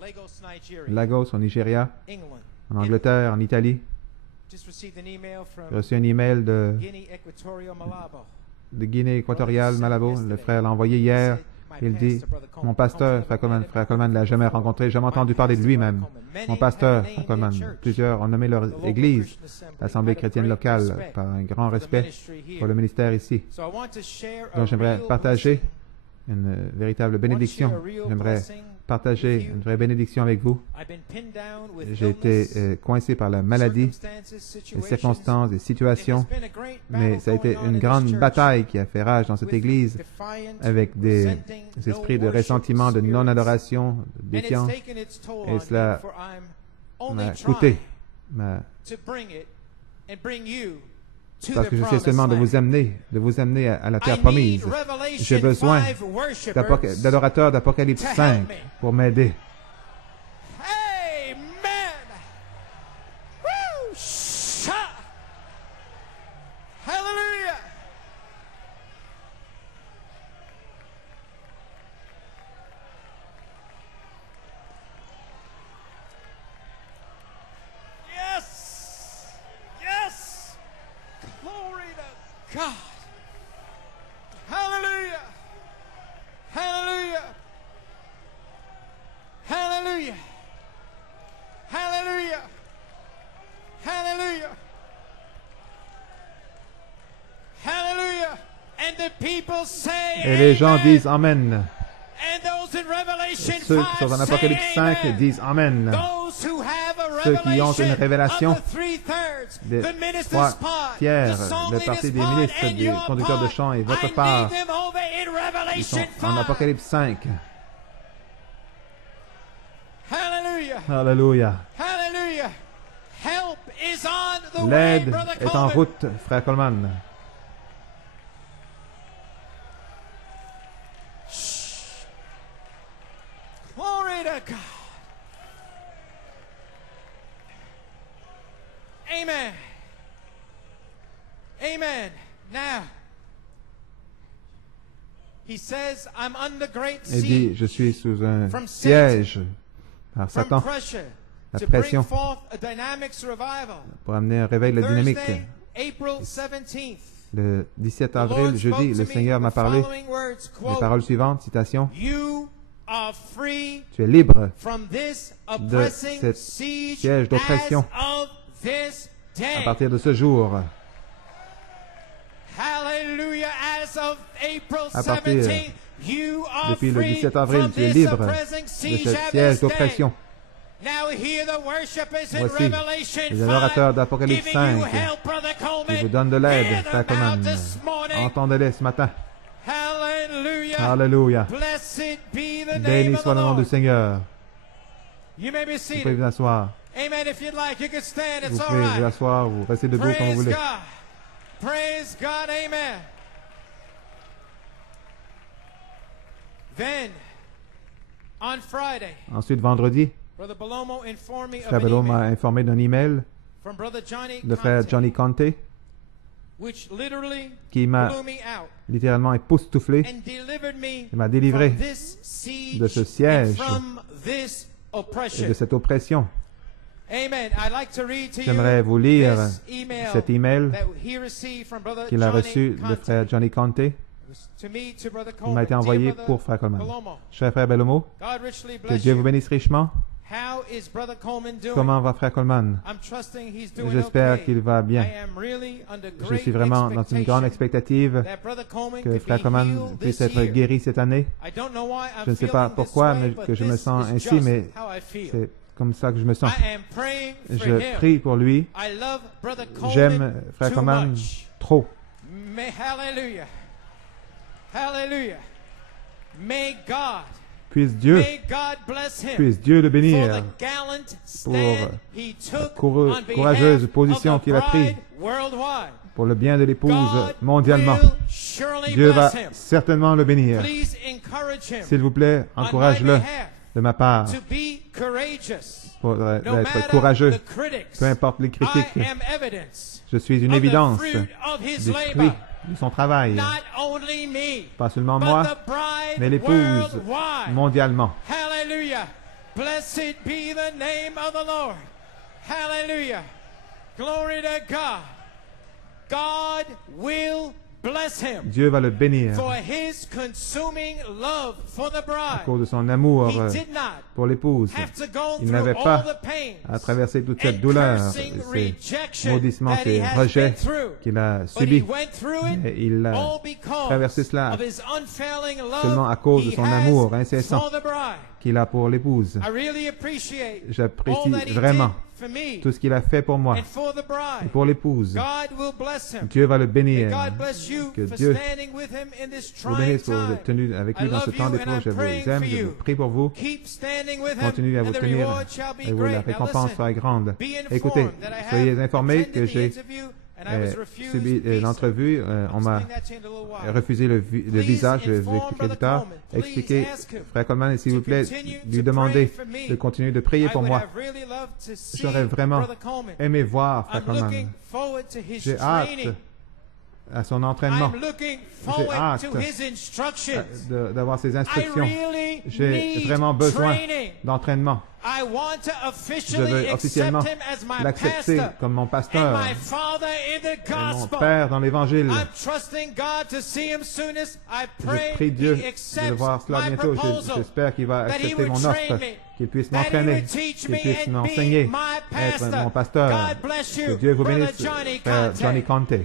Lagos, Nigeria, Lagos, au Nigeria, England. en Angleterre, en Italie. Just received an email J'ai from reçu un email de Guinea Equatorial Malabo. Guinée équatoriale, Malabo. Le frère l'a envoyé hier. Il dit, mon pasteur, frère Coleman ne l'a jamais rencontré, j'ai jamais entendu parler de lui-même. Mon pasteur, frère Coleman. Plusieurs ont nommé leur église, l'Assemblée chrétienne locale, par un grand respect pour le ministère ici. Donc j'aimerais partager une véritable bénédiction. J'aimerais partager une vraie bénédiction avec vous. J'ai été coincé par la maladie, les circonstances, les situations, mais ça a été une grande bataille qui a fait rage dans cette Église avec des esprits de ressentiment, de non-adoration, de défiance, et cela m'a coûté, parce que j'essaie seulement de vous amener à la terre promise. J'ai besoin d'adorateurs d'Apocalypse 5 pour m'aider. Amen. Woo! Sha! Hallelujah. Yes. Yes. Glory to God. Hallelujah. Hallelujah. Hallelujah. Hallelujah. Hallelujah. Hallelujah. And the people say Et les gens amen. disent Amen. And those in Revelation Ceux qui sont 5 en Apocalypse say 5 amen. disent Amen. Those who have a Ceux qui ont une révélation of the 3/3, des the minister's 3 part, tiers, the song le leader's parti des part, ministres, and des your conducteurs de part. chant et votre I part. need them over in Ils sont Revelation en 5. Apocalypse 5. Hallelujah. Alléluia. Hallelujah. Help is on the way, L'aide Brother est en Coleman. route, frère Coleman. Glory to God. Amen. Amen. Now, he says, I'm under great Il dit, siege je suis sous un from siège par from Satan, pressure, la to bring pression forth a dynamics revival. pour amener un réveil de la dynamique. Thursday, April 17th. Le 17 The Lord avril, spoke jeudi, to le me Seigneur m'a the parlé following words, les quote, paroles suivantes, citation. You are free Tu es libre from this de oppressing cette siege siège d'oppression as of this à day. partir de ce jour. Hallelujah, as of April À partir 17th, you are Depuis le free 17 avril, from tu es this libre oppressing de siege ce at siège this day. d'oppression. Now hear the worshipers in Voici Revelation les adorateurs 5 d'Apocalypse giving 5 you help, Brother Coleman. qui vous donnent de l'aide, Hear frère them out Coleman. this morning. Entendez-les ce matin. Hallelujah. Alléluia. Blessed be the name Béni of the soit le nom du Lord. Seigneur. You may be Vous pouvez seated. vous asseoir. Amen. If you'd like, you can stand. It's Vous all pouvez vous right. asseoir ou rester debout comme vous Praise voulez. God. Praise God. Amen. Then, on Friday, Ensuite, vendredi, Brother Belomo informed me of Frère an Bello email m'a informé d'un email from Brother Johnny de Frère Conte, Johnny Conte which literally qui m'a blew me out littéralement époustouflé. and delivered me Il m'a délivré from this siege de ce and siège from this et oppression. de cette oppression. Amen. I'd like to read to J'aimerais you vous lire this email cet email that he received from Brother qu'il a Johnny reçu de Conte. Frère Johnny Conte. It was to me, to Brother Il Coleman. m'a été Dear envoyé Brother pour Frère Coleman. Belomo, Cher Frère Bellomo, God richly que bless Dieu vous you. bénisse richement. How is Brother Coleman doing? Comment va Frère Coleman? I'm trusting he's doing J'espère okay. qu'il va bien. I am really under Je great suis vraiment dans une grande expectative that Brother Coleman que could Frère be Coleman healed puisse this être year. guéri cette année. I don't know why I'm Je ne sais pas feeling pourquoi, this way, mais but que je me this sens is ainsi, just mais how I feel. c'est comme ça que je me sens. I am praying for Je him. prie pour lui. I love Brother Coleman J'aime Frère too Coleman much. trop. Hallelujah. Hallelujah. May God, Puisse Dieu, may God bless him puisse Dieu le for bénir the gallant stand he took on courageuse behalf position of the qu'il a prise bride worldwide. pour le bien de l'épouse God mondialement. will surely Dieu va bless him. certainement le bénir. Please encourage him S'il vous plaît, on my encourage-le behalf de ma part to be courageous. pour No être matter courageux, the critics, peu importe les I critiques. am evidence Je suis une of the évidence fruit of his du labor. fruit de son travail. Not only me, Pas seulement but moi, the bride mais l'épouse worldwide. mondialement. Hallelujah. Blessed be the name of the Lord. Hallelujah. Glory to God. God will bless him Dieu va le bénir for his consuming love for the à bride. cause de son amour He did not pour l'épouse. have to go Il through n'avait all pas the pain à traverser toute cette and douleur, cursing ces rejection maudissements, that he ces has rejets been through. qu'il a But he subis. went through it Mais il a all because traversé cela of his unfailing love seulement à cause de he son has amour incessant for the bride. qu'il a pour l'épouse. I really appreciate all J'apprécie that he vraiment did for me tout ce qu'il a fait pour moi and for the et bride. pour l'épouse. God will bless him. Dieu va le May bénir. God bless you Que for Dieu standing with him in this vous trying bénisse pour vous time. être tenu avec lui I dans ce love temps you and d'épreuve. I'm Je praying vous aime, for je you. prie pour vous. Keep standing with him Continuez à vous and the tenir reward shall be et vous, la great. Now récompense listen, sera grande. be Écoutez, informed that I soyez have informés que attended the j'ai interview and I was refused subi visa. l'entrevue. On I'll m'a explain that to you in a little while. refusé le visa. Je vais vous inform expliquer plus Brother tard. Coleman. Please Expliquez, ask him Frère Coleman, et s'il to vous plaît, continue lui to demander pray for me. de continuer de prier I pour would moi. have really loved to see J'aurais vraiment Brother Coleman. aimé voir Frère I'm looking Coleman. forward to his J'ai hâte training. à son entraînement, I'm looking forward hâte to his instructions. d'avoir ses I instructions. really J'ai need vraiment besoin training. d'entraînement. I want to Je officially veux accept officiellement him as my l'accepter pastor comme mon and pasteur my father in the et mon gospel. Père dans l'Évangile. I'm trusting God to see him soonest. I pray Je prie Dieu he de le accepts voir cela my bientôt. proposal. J'espère qu'il va That he accepter would mon train offre, me. qu'il puisse That he m'entraîner, would teach qu'il me puisse and m'enseigner, be my être pastor. mon pasteur. God bless you, Que Dieu vous Brother bénisse, Johnny Frère Conte. Johnny Conte.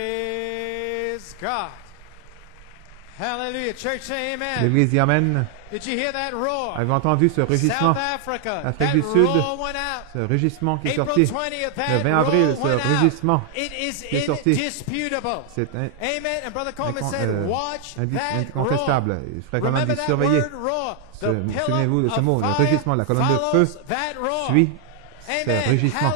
Praise God. Hallelujah. Church, say amen. L'Église dit Amen. Did you hear that roar? Avez-vous entendu ce rugissement? South Africa. Afrique That du Sud, roar went out. ce rugissement qui est April sorti 20th, that le 20 avril, roar ce went out. rugissement It is qui est sorti. indisputable. C'est Amen. And Brother Coleman said, watch that roar. incontestable. Frère Coleman Remember dit that surveillez. word roar. The pillar Souvenez-vous de ce of mot, le fire rugissement, la colonne de feu follows that roar. suit ce rugissement.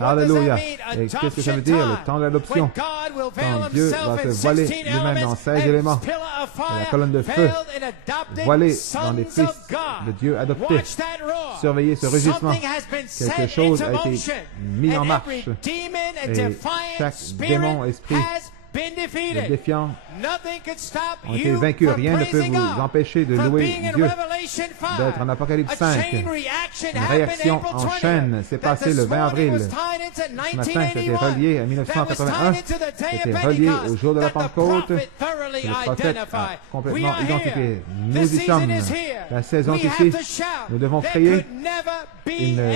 Alléluia. Et qu'est-ce que ça veut dire? Le temps de l'adoption. Quand Dieu va se voiler lui-même dans 16 éléments. Et la colonne de feu voilée dans les fils de Dieu adoptés. Surveillez ce rugissement. Quelque chose a été mis en marche. Et chaque démon, esprit de défiant ont été vaincus. Rien ne peut vous empêcher de louer Dieu, d'être en Apocalypse 5. Une réaction en chaîne s'est passée le 20 avril. Ce matin, c'était relié à 1981. C'était relié au jour de la Pentecôte. Le prophète a complètement identifié. Nous y sommes. La saison est ici. Nous devons crier. Il ne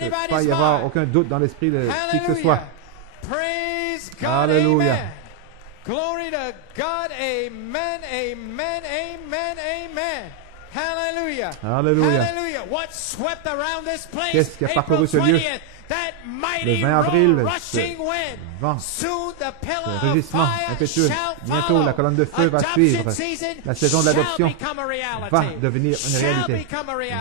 peut pas y avoir aucun doute dans l'esprit de qui que ce soit. Praise God. Hallelujah. Amen. Glory to God. Amen. Amen. Amen. Amen. Hallelujah. Hallelujah. Hallelujah. What swept around this place? Qu'est-ce qui a parcouru ce lieu? Le 20 avril, ce vent, ce rugissement impétueux. Bientôt, la colonne de feu va suivre. La saison de l'adoption va devenir une réalité.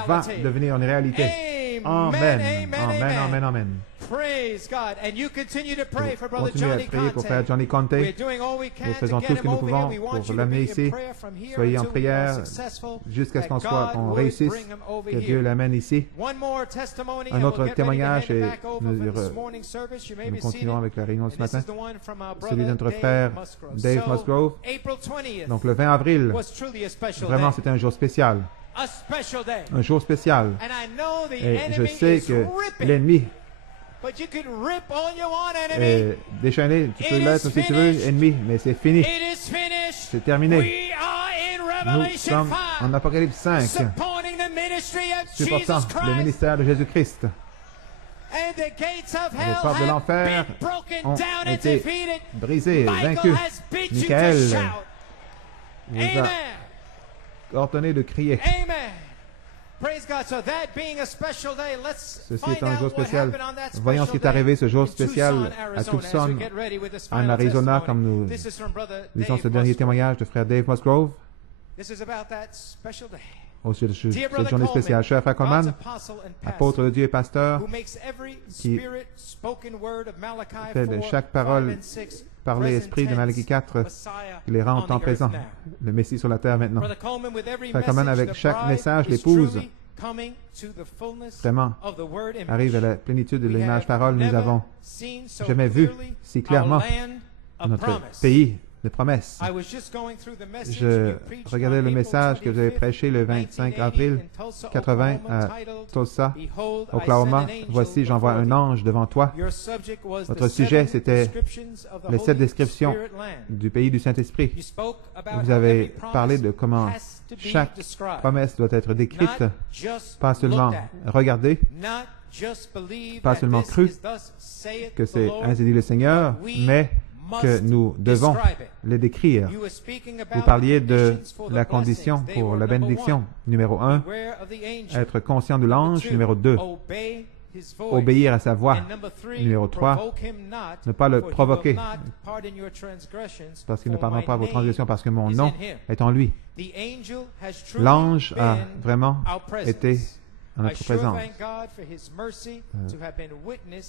Va devenir une réalité. Amen. Amen. Amen. Amen. Praise God. And you continue to pray for Brother Continuez à Johnny prier pour Conte. Frère Johnny Conte. Nous faisons tout ce que nous pouvons pour l'amener ici. Soyez en prière jusqu'à ce qu'on réussisse, que Dieu l'amène ici. Un autre témoignage et nous continuons avec la réunion ce matin. Celui de notre frère Dave Musgrove. Donc le 20 avril, vraiment c'était un jour spécial. Un jour spécial. Et je sais que l'ennemi est déchaîné. Tu peux l'être si tu veux, ennemi, mais c'est fini. C'est terminé. Nous sommes en Apocalypse 5, supportant le ministère de Jésus-Christ. Les portes de l'enfer ont été brisées, vaincues. Michael vous a ordonné de crier. Ceci étant un jour spécial, voyons ce qui est arrivé ce jour spécial à Tucson, en Arizona, comme nous lisons ce dernier témoignage de frère Dave Musgrove. Au sujet de cette journée spéciale, cher frère Coleman, apôtre de Dieu et pasteur, qui fait de chaque parole parler esprit de Malachie 4, les rend en temps présent, le Messie sur la terre maintenant. Frère Coleman, avec chaque message, l'épouse vraiment arrive à la plénitude de l'image parole. Nous avons jamais vu si clairement notre pays de promesses. Je regardais le message que vous avez prêché le 25 avril 80 à Tulsa, Oklahoma. Voici, j'envoie un ange devant toi. Votre sujet, c'était les 7 descriptions du pays du Saint-Esprit. Vous avez parlé de comment chaque promesse doit être décrite, pas seulement regardée, pas seulement crue, que c'est ainsi dit le Seigneur, mais que nous devons les décrire. Vous parliez de la condition pour la bénédiction. Numéro 1, être conscient de l'ange. Numéro 2, obéir à sa voix. Numéro 3, ne pas le provoquer, parce qu'il ne pardonne pas vos transgressions, parce que mon nom est en lui. L'ange a vraiment été en notre présence.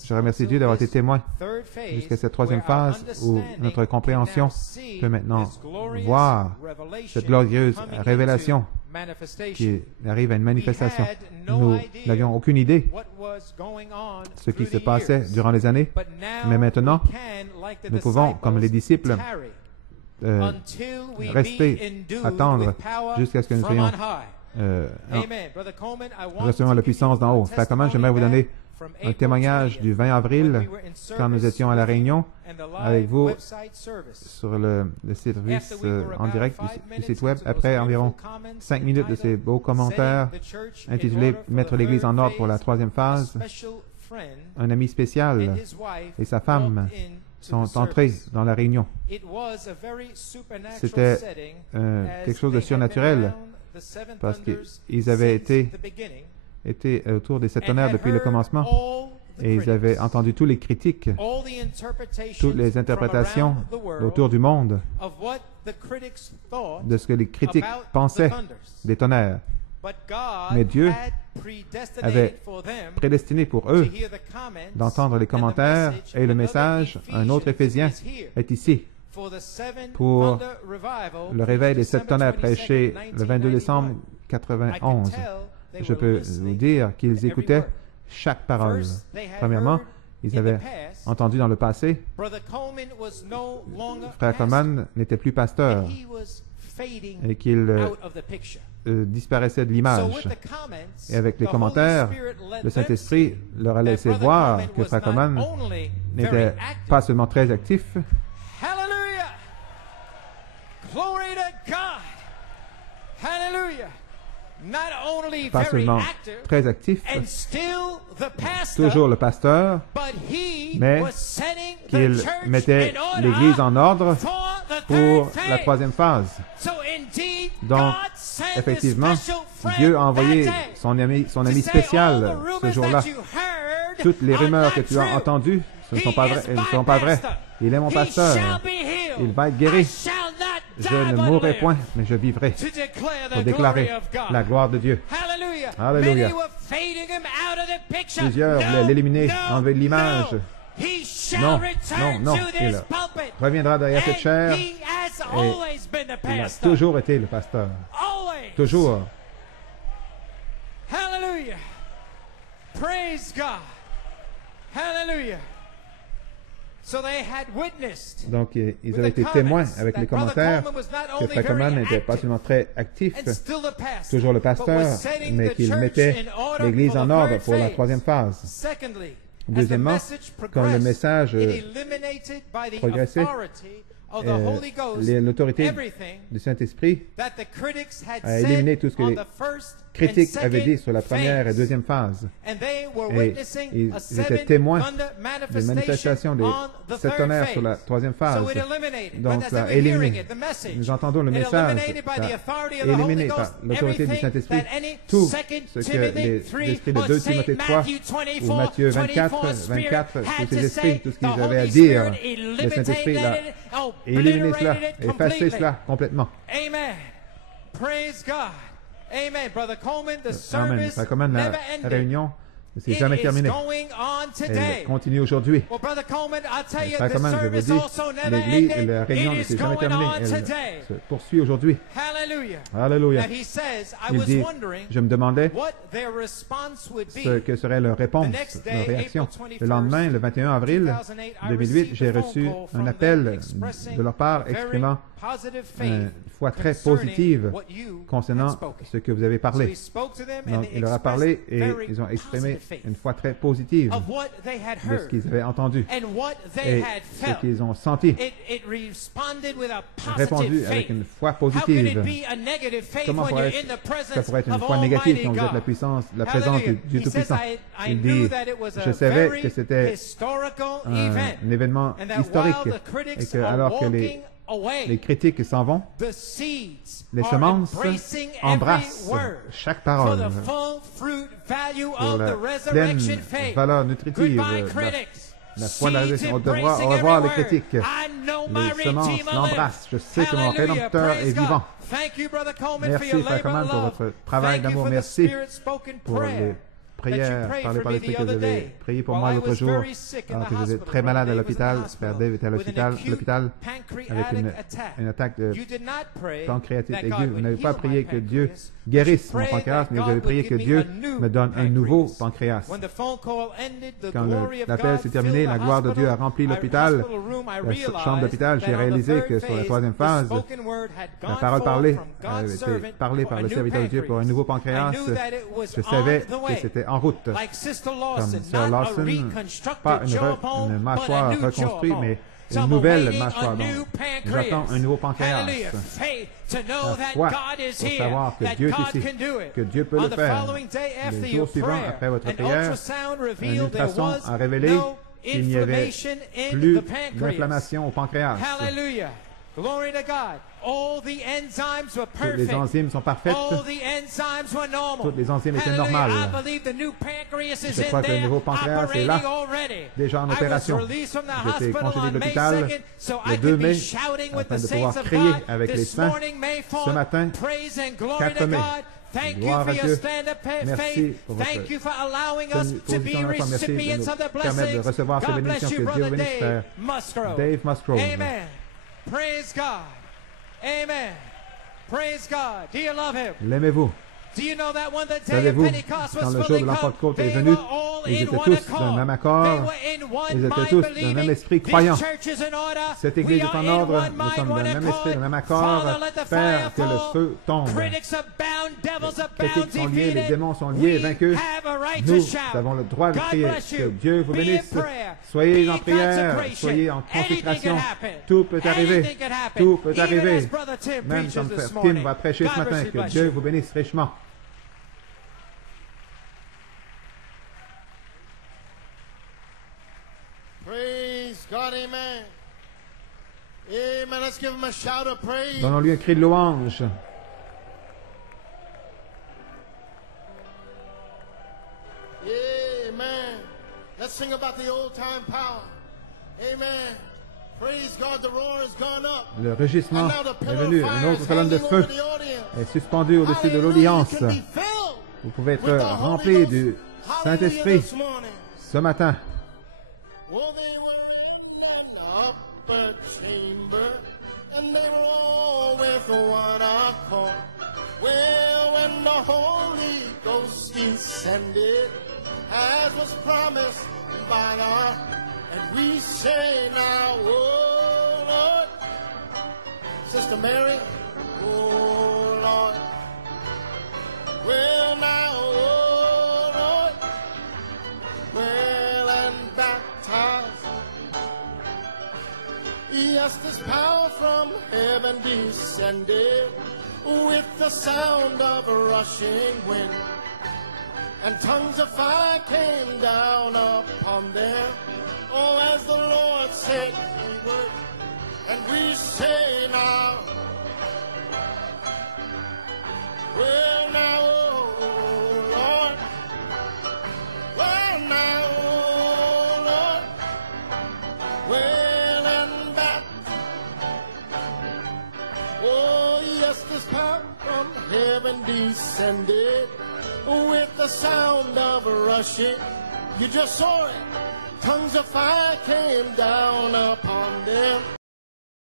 Je remercie Dieu d'avoir été témoin jusqu'à cette troisième phase où notre compréhension peut maintenant voir cette glorieuse révélation qui arrive à une manifestation. Nous n'avions aucune idée de ce qui se passait durant les années, mais maintenant, nous pouvons, comme les disciples, rester, attendre jusqu'à ce que nous soyons recevant la puissance d'en haut. Frère Coleman, j'aimerais vous donner un témoignage du 20 avril, quand nous étions à la réunion avec vous sur le service en direct du site web. Après environ 5 minutes de ces beaux commentaires intitulés « Mettre l'Église en ordre pour la troisième phase », un ami spécial et sa femme sont entrés dans la réunion. C'était quelque chose de surnaturel, parce qu'ils avaient été autour des 7 tonnerres depuis le commencement, et ils avaient entendu tous les critiques, toutes les interprétations autour du monde de ce que les critiques pensaient des tonnerres. Mais Dieu avait prédestiné pour eux d'entendre les commentaires et le message. Un autre Éphésiens est ici pour le réveil des 7 tonnerres prêché le 22 décembre 91. Je peux vous dire qu'ils écoutaient chaque parole. Premièrement, ils avaient entendu dans le passé, Frère Coleman n'était plus pasteur et qu'il disparaissait de l'image. Et avec les commentaires, le Saint-Esprit leur a laissé voir que Frère Coleman n'était pas seulement très actif, Hallelujah! Glory to God! Hallelujah! Not only pas very seulement active très actif, and still the pastor, toujours le pasteur, but he mais was setting the qu'il church mettait in order l'Église en ordre for the pour third la phase. 3e phase. So indeed, Donc, God sent the effectivement, special friend Dieu a envoyé that day son ami to say spécial all the ce rumors jour-là. that you heard Toutes les are rumeurs que not tu as true. entendues, ce ne sont He pas is vraies. Elles ne my sont pas vraies. pastor. Il est mon He shall pasteur. be healed. Il va être I guéri. shall not die, Je ne but mourrai live point, mais je vivrai to declare pour the déclarer glory of God. la gloire de Dieu. Hallelujah. Alléluia. Many were fading him out of the picture. Plusieurs No, voulaient l'éliminer, no, enlever de l'image. no. He shall Non, return non, non. to Il this pulpit. reviendra derrière cette And chair. he has always been the Il a pastor. toujours été le pasteur. Always. Toujours. Hallelujah. Praise God. Hallelujah. So they had witnessed Donc, ils with avaient the été témoins comments avec that les Brother commentaires Coleman was not que only Frère Coleman very n'était pas active seulement très actif, and still the pastor, toujours le but was pasteur, setting mais the qu'il church mettait in order l'Église for en the ordre third pour la phase. 3e phase. Secondly, as the Deuxièmement, message quand le progressed, message it eliminated by the progressait, authority of the Holy Ghost l'autorité everything du Saint-Esprit that the critics had a éliminé tout said ce que on les the first critiques and avaient dit second sur la première et phase. deuxième phase. And they were Et witnessing ils a étaient seven témoins thunder des manifestations des on the 7 third tonnerres sur la phase. 3e phase. So it eliminated, Donc, but as ça a they were hearing éliminé. it, the message, Nous entendons le it message, eliminated by the ça authority a of the Holy éliminé par Ghost l'autorité du everything Saint-Esprit that any tout second ce que Timothy les 3 esprits de or 2 Saint Timothée 3 Matthew ou 24, Matthieu 24, 24 24, had tous to ces esprits, say, tout ce the qu'ils avaient à Holy dire, Spirit le Saint-Esprit l'a eliminated éliminé cela, it effacé completely. cela complètement. Amen. Praise God. Amen. Brother Coleman, the Amen. service Frère Coleman, never la ended. réunion ne s'est It jamais is terminée. going on Elle today. continue aujourd'hui. Well, Brother Coleman, I'll tell you, Frère the Coleman, je vous service dis, also never l'église, ended. la réunion It ne is s'est jamais going terminée. on Elle today. se poursuit aujourd'hui. Hallelujah. Alléluia. Now he says, I Il was dit, wondering je me demandais what their response would ce be. que serait leur réponse, The next day, leur réaction. April 21st, Le lendemain, le 21 avril 2008, I 2008, received j'ai a phone reçu call un from appel them expressing de leur part very exprimant positive une faith foi très concerning positive what you had concernant spoken. ce que vous avez So parlé. he spoke to them and Donc, they il leur a expressed parlé et very ils ont exprimé positive faith une foi très positive of what they had de ce heard qu'ils avaient entendu and what they et had ce felt. qu'ils ont senti, It responded with a répondu positive avec faith. une foi How could it positive. be a negative faith Comment when pourrait you're in the ça presence pourrait être une of foi négative Almighty quand vous êtes la God? présence Hallelujah. du Dieu He says, Tout-Puissant? I Il knew dit, that it was je a savais very que c'était historical un event événement and that historique while the et critics que are alors que walking les away, critiques s'en vont, the seeds les are semences embracing embrassent every word chaque for parole the full fruit value pour of la the pleine resurrection faith. valeur nutritive. Goodbye, La critics. la foi de la Seeds résurrection. On devra embracing revoir every les word. critiques. I know my Les semences Redeemer l'embrassent. Je sais que mon Hallelujah. Rédempteur Praise est God. vivant. Thank you, Brother Coleman, Merci, for your Frère labor Coleman, of pour love. votre travail Thank you d'amour. for the Merci Spirit-spoken pour les prayer prières parlées par l'Esprit que vous avez priées pour moi l'autre jour, alors que j'étais très malade à l'hôpital. Frère Dave était à l'hôpital avec une attaque de pancréatite aiguë. Vous n'avez pas prié que Dieu guérisse mon pancréas, mais vous avez prié que Dieu me donne un nouveau pancréas. Quand l'appel s'est terminé, la gloire de Dieu a rempli l'hôpital, la chambre d'hôpital. J'ai réalisé que sur la troisième phase, la parole parlée avait été parlée par le serviteur de Dieu pour un nouveau pancréas. Je savais que c'était en route. Comme Sir Lawson, pas une mâchoire reconstruite, mais une nouvelle mâchoire. J'attends un nouveau pancréas. La foi pour savoir que Dieu est ici, que Dieu peut le faire. Les jours suivants, après votre prière, un ultrason a révélé qu'il n'y avait plus d'inflammation au pancréas. Hallelujah. Glory to God. All the enzymes were Toutes les perfect. enzymes sont parfaites. All the enzymes were normal. Toutes les enzymes étaient Hallelujah. normales. I believe the new pancreas is Je crois in que le there, nouveau pancréas est operating là, already. déjà en I was opération. released from the J'ai été hospital congédié on de May l'hôpital 2nd, so le I 2 could be mai shouting with afin the de pouvoir saints of crier God avec les this saints morning, May 4th. ce matin, Praise and glory 4 to mai, God Thank you Gloire for à your Dieu. stand-up Merci faith. pour votre Thank you for allowing us to be position de la foi. Merci de recipients nous of the permettre de blessings. recevoir ces God bless bénédictions. you, Que Dieu brother bénisse frère Dave Musgrove. Dave Musgrove. Amen. Praise God. Amen. Praise God. Do you love him? L'aimez-vous? Do you know that when the day of Savez-vous, Pentecost quand was le jour fully de come, l'Entecôte est they venu, were all ils in étaient one tous d'un accord. même accord, They were in one ils étaient mind tous d'un believing. même esprit This croyant. church is in order. Cette We église are est en in ordre, one nous mind, sommes one d'un même esprit, accord. d'un même accord. Father, let the Père, fire que le fall. feu tombe. Critics are bound, devils are bound, Critiques sont liés, les defeated. démons sont liés, We vaincus. have a right to Nous shout. avons le droit de God crier. bless you. Que Dieu vous Be in bénisse. prayer. Soyez Be en in prière, consecration. soyez en Anything consécration. can happen. Tout peut arriver. Anything can happen. Tout peut Even arriver. as Brother Tim Même preaches comme this frère Tim morning. va prêcher ce God matin, richly que bless Dieu you. vous bénisse richement. Praise God, amen. Amen. Let's give him a shout of praise. Donnons-lui un cri de louange. Amen. Let's sing about the old time power. Amen. Praise God, the roar has gone up. Le rugissement And now the est pillar of venu. fire Une autre is colonne de hanging feu over the audience. est suspendue au-dessus de Hallelujah, l'audience. you can be filled Vous pouvez être with the Holy rempli Ghost. du Hallelujah, Saint-Esprit this morning. ce matin. Well, they were in an upper chamber, and they were all with one accord. Well, when the Holy Ghost descended, as was promised by God, and we say now, oh Lord, Sister Mary, oh Lord, well now, oh Lord, well and baptized. Yes, this power from heaven descended with the sound of a rushing wind, and tongues of fire came down upon them. Oh, as the Lord said he would, and we say now, well now, oh Lord, well now, oh Lord, well and back. Oh yes, this power from heaven descended with the sound of a rushing. You just saw it. Tongues of fire came down upon them.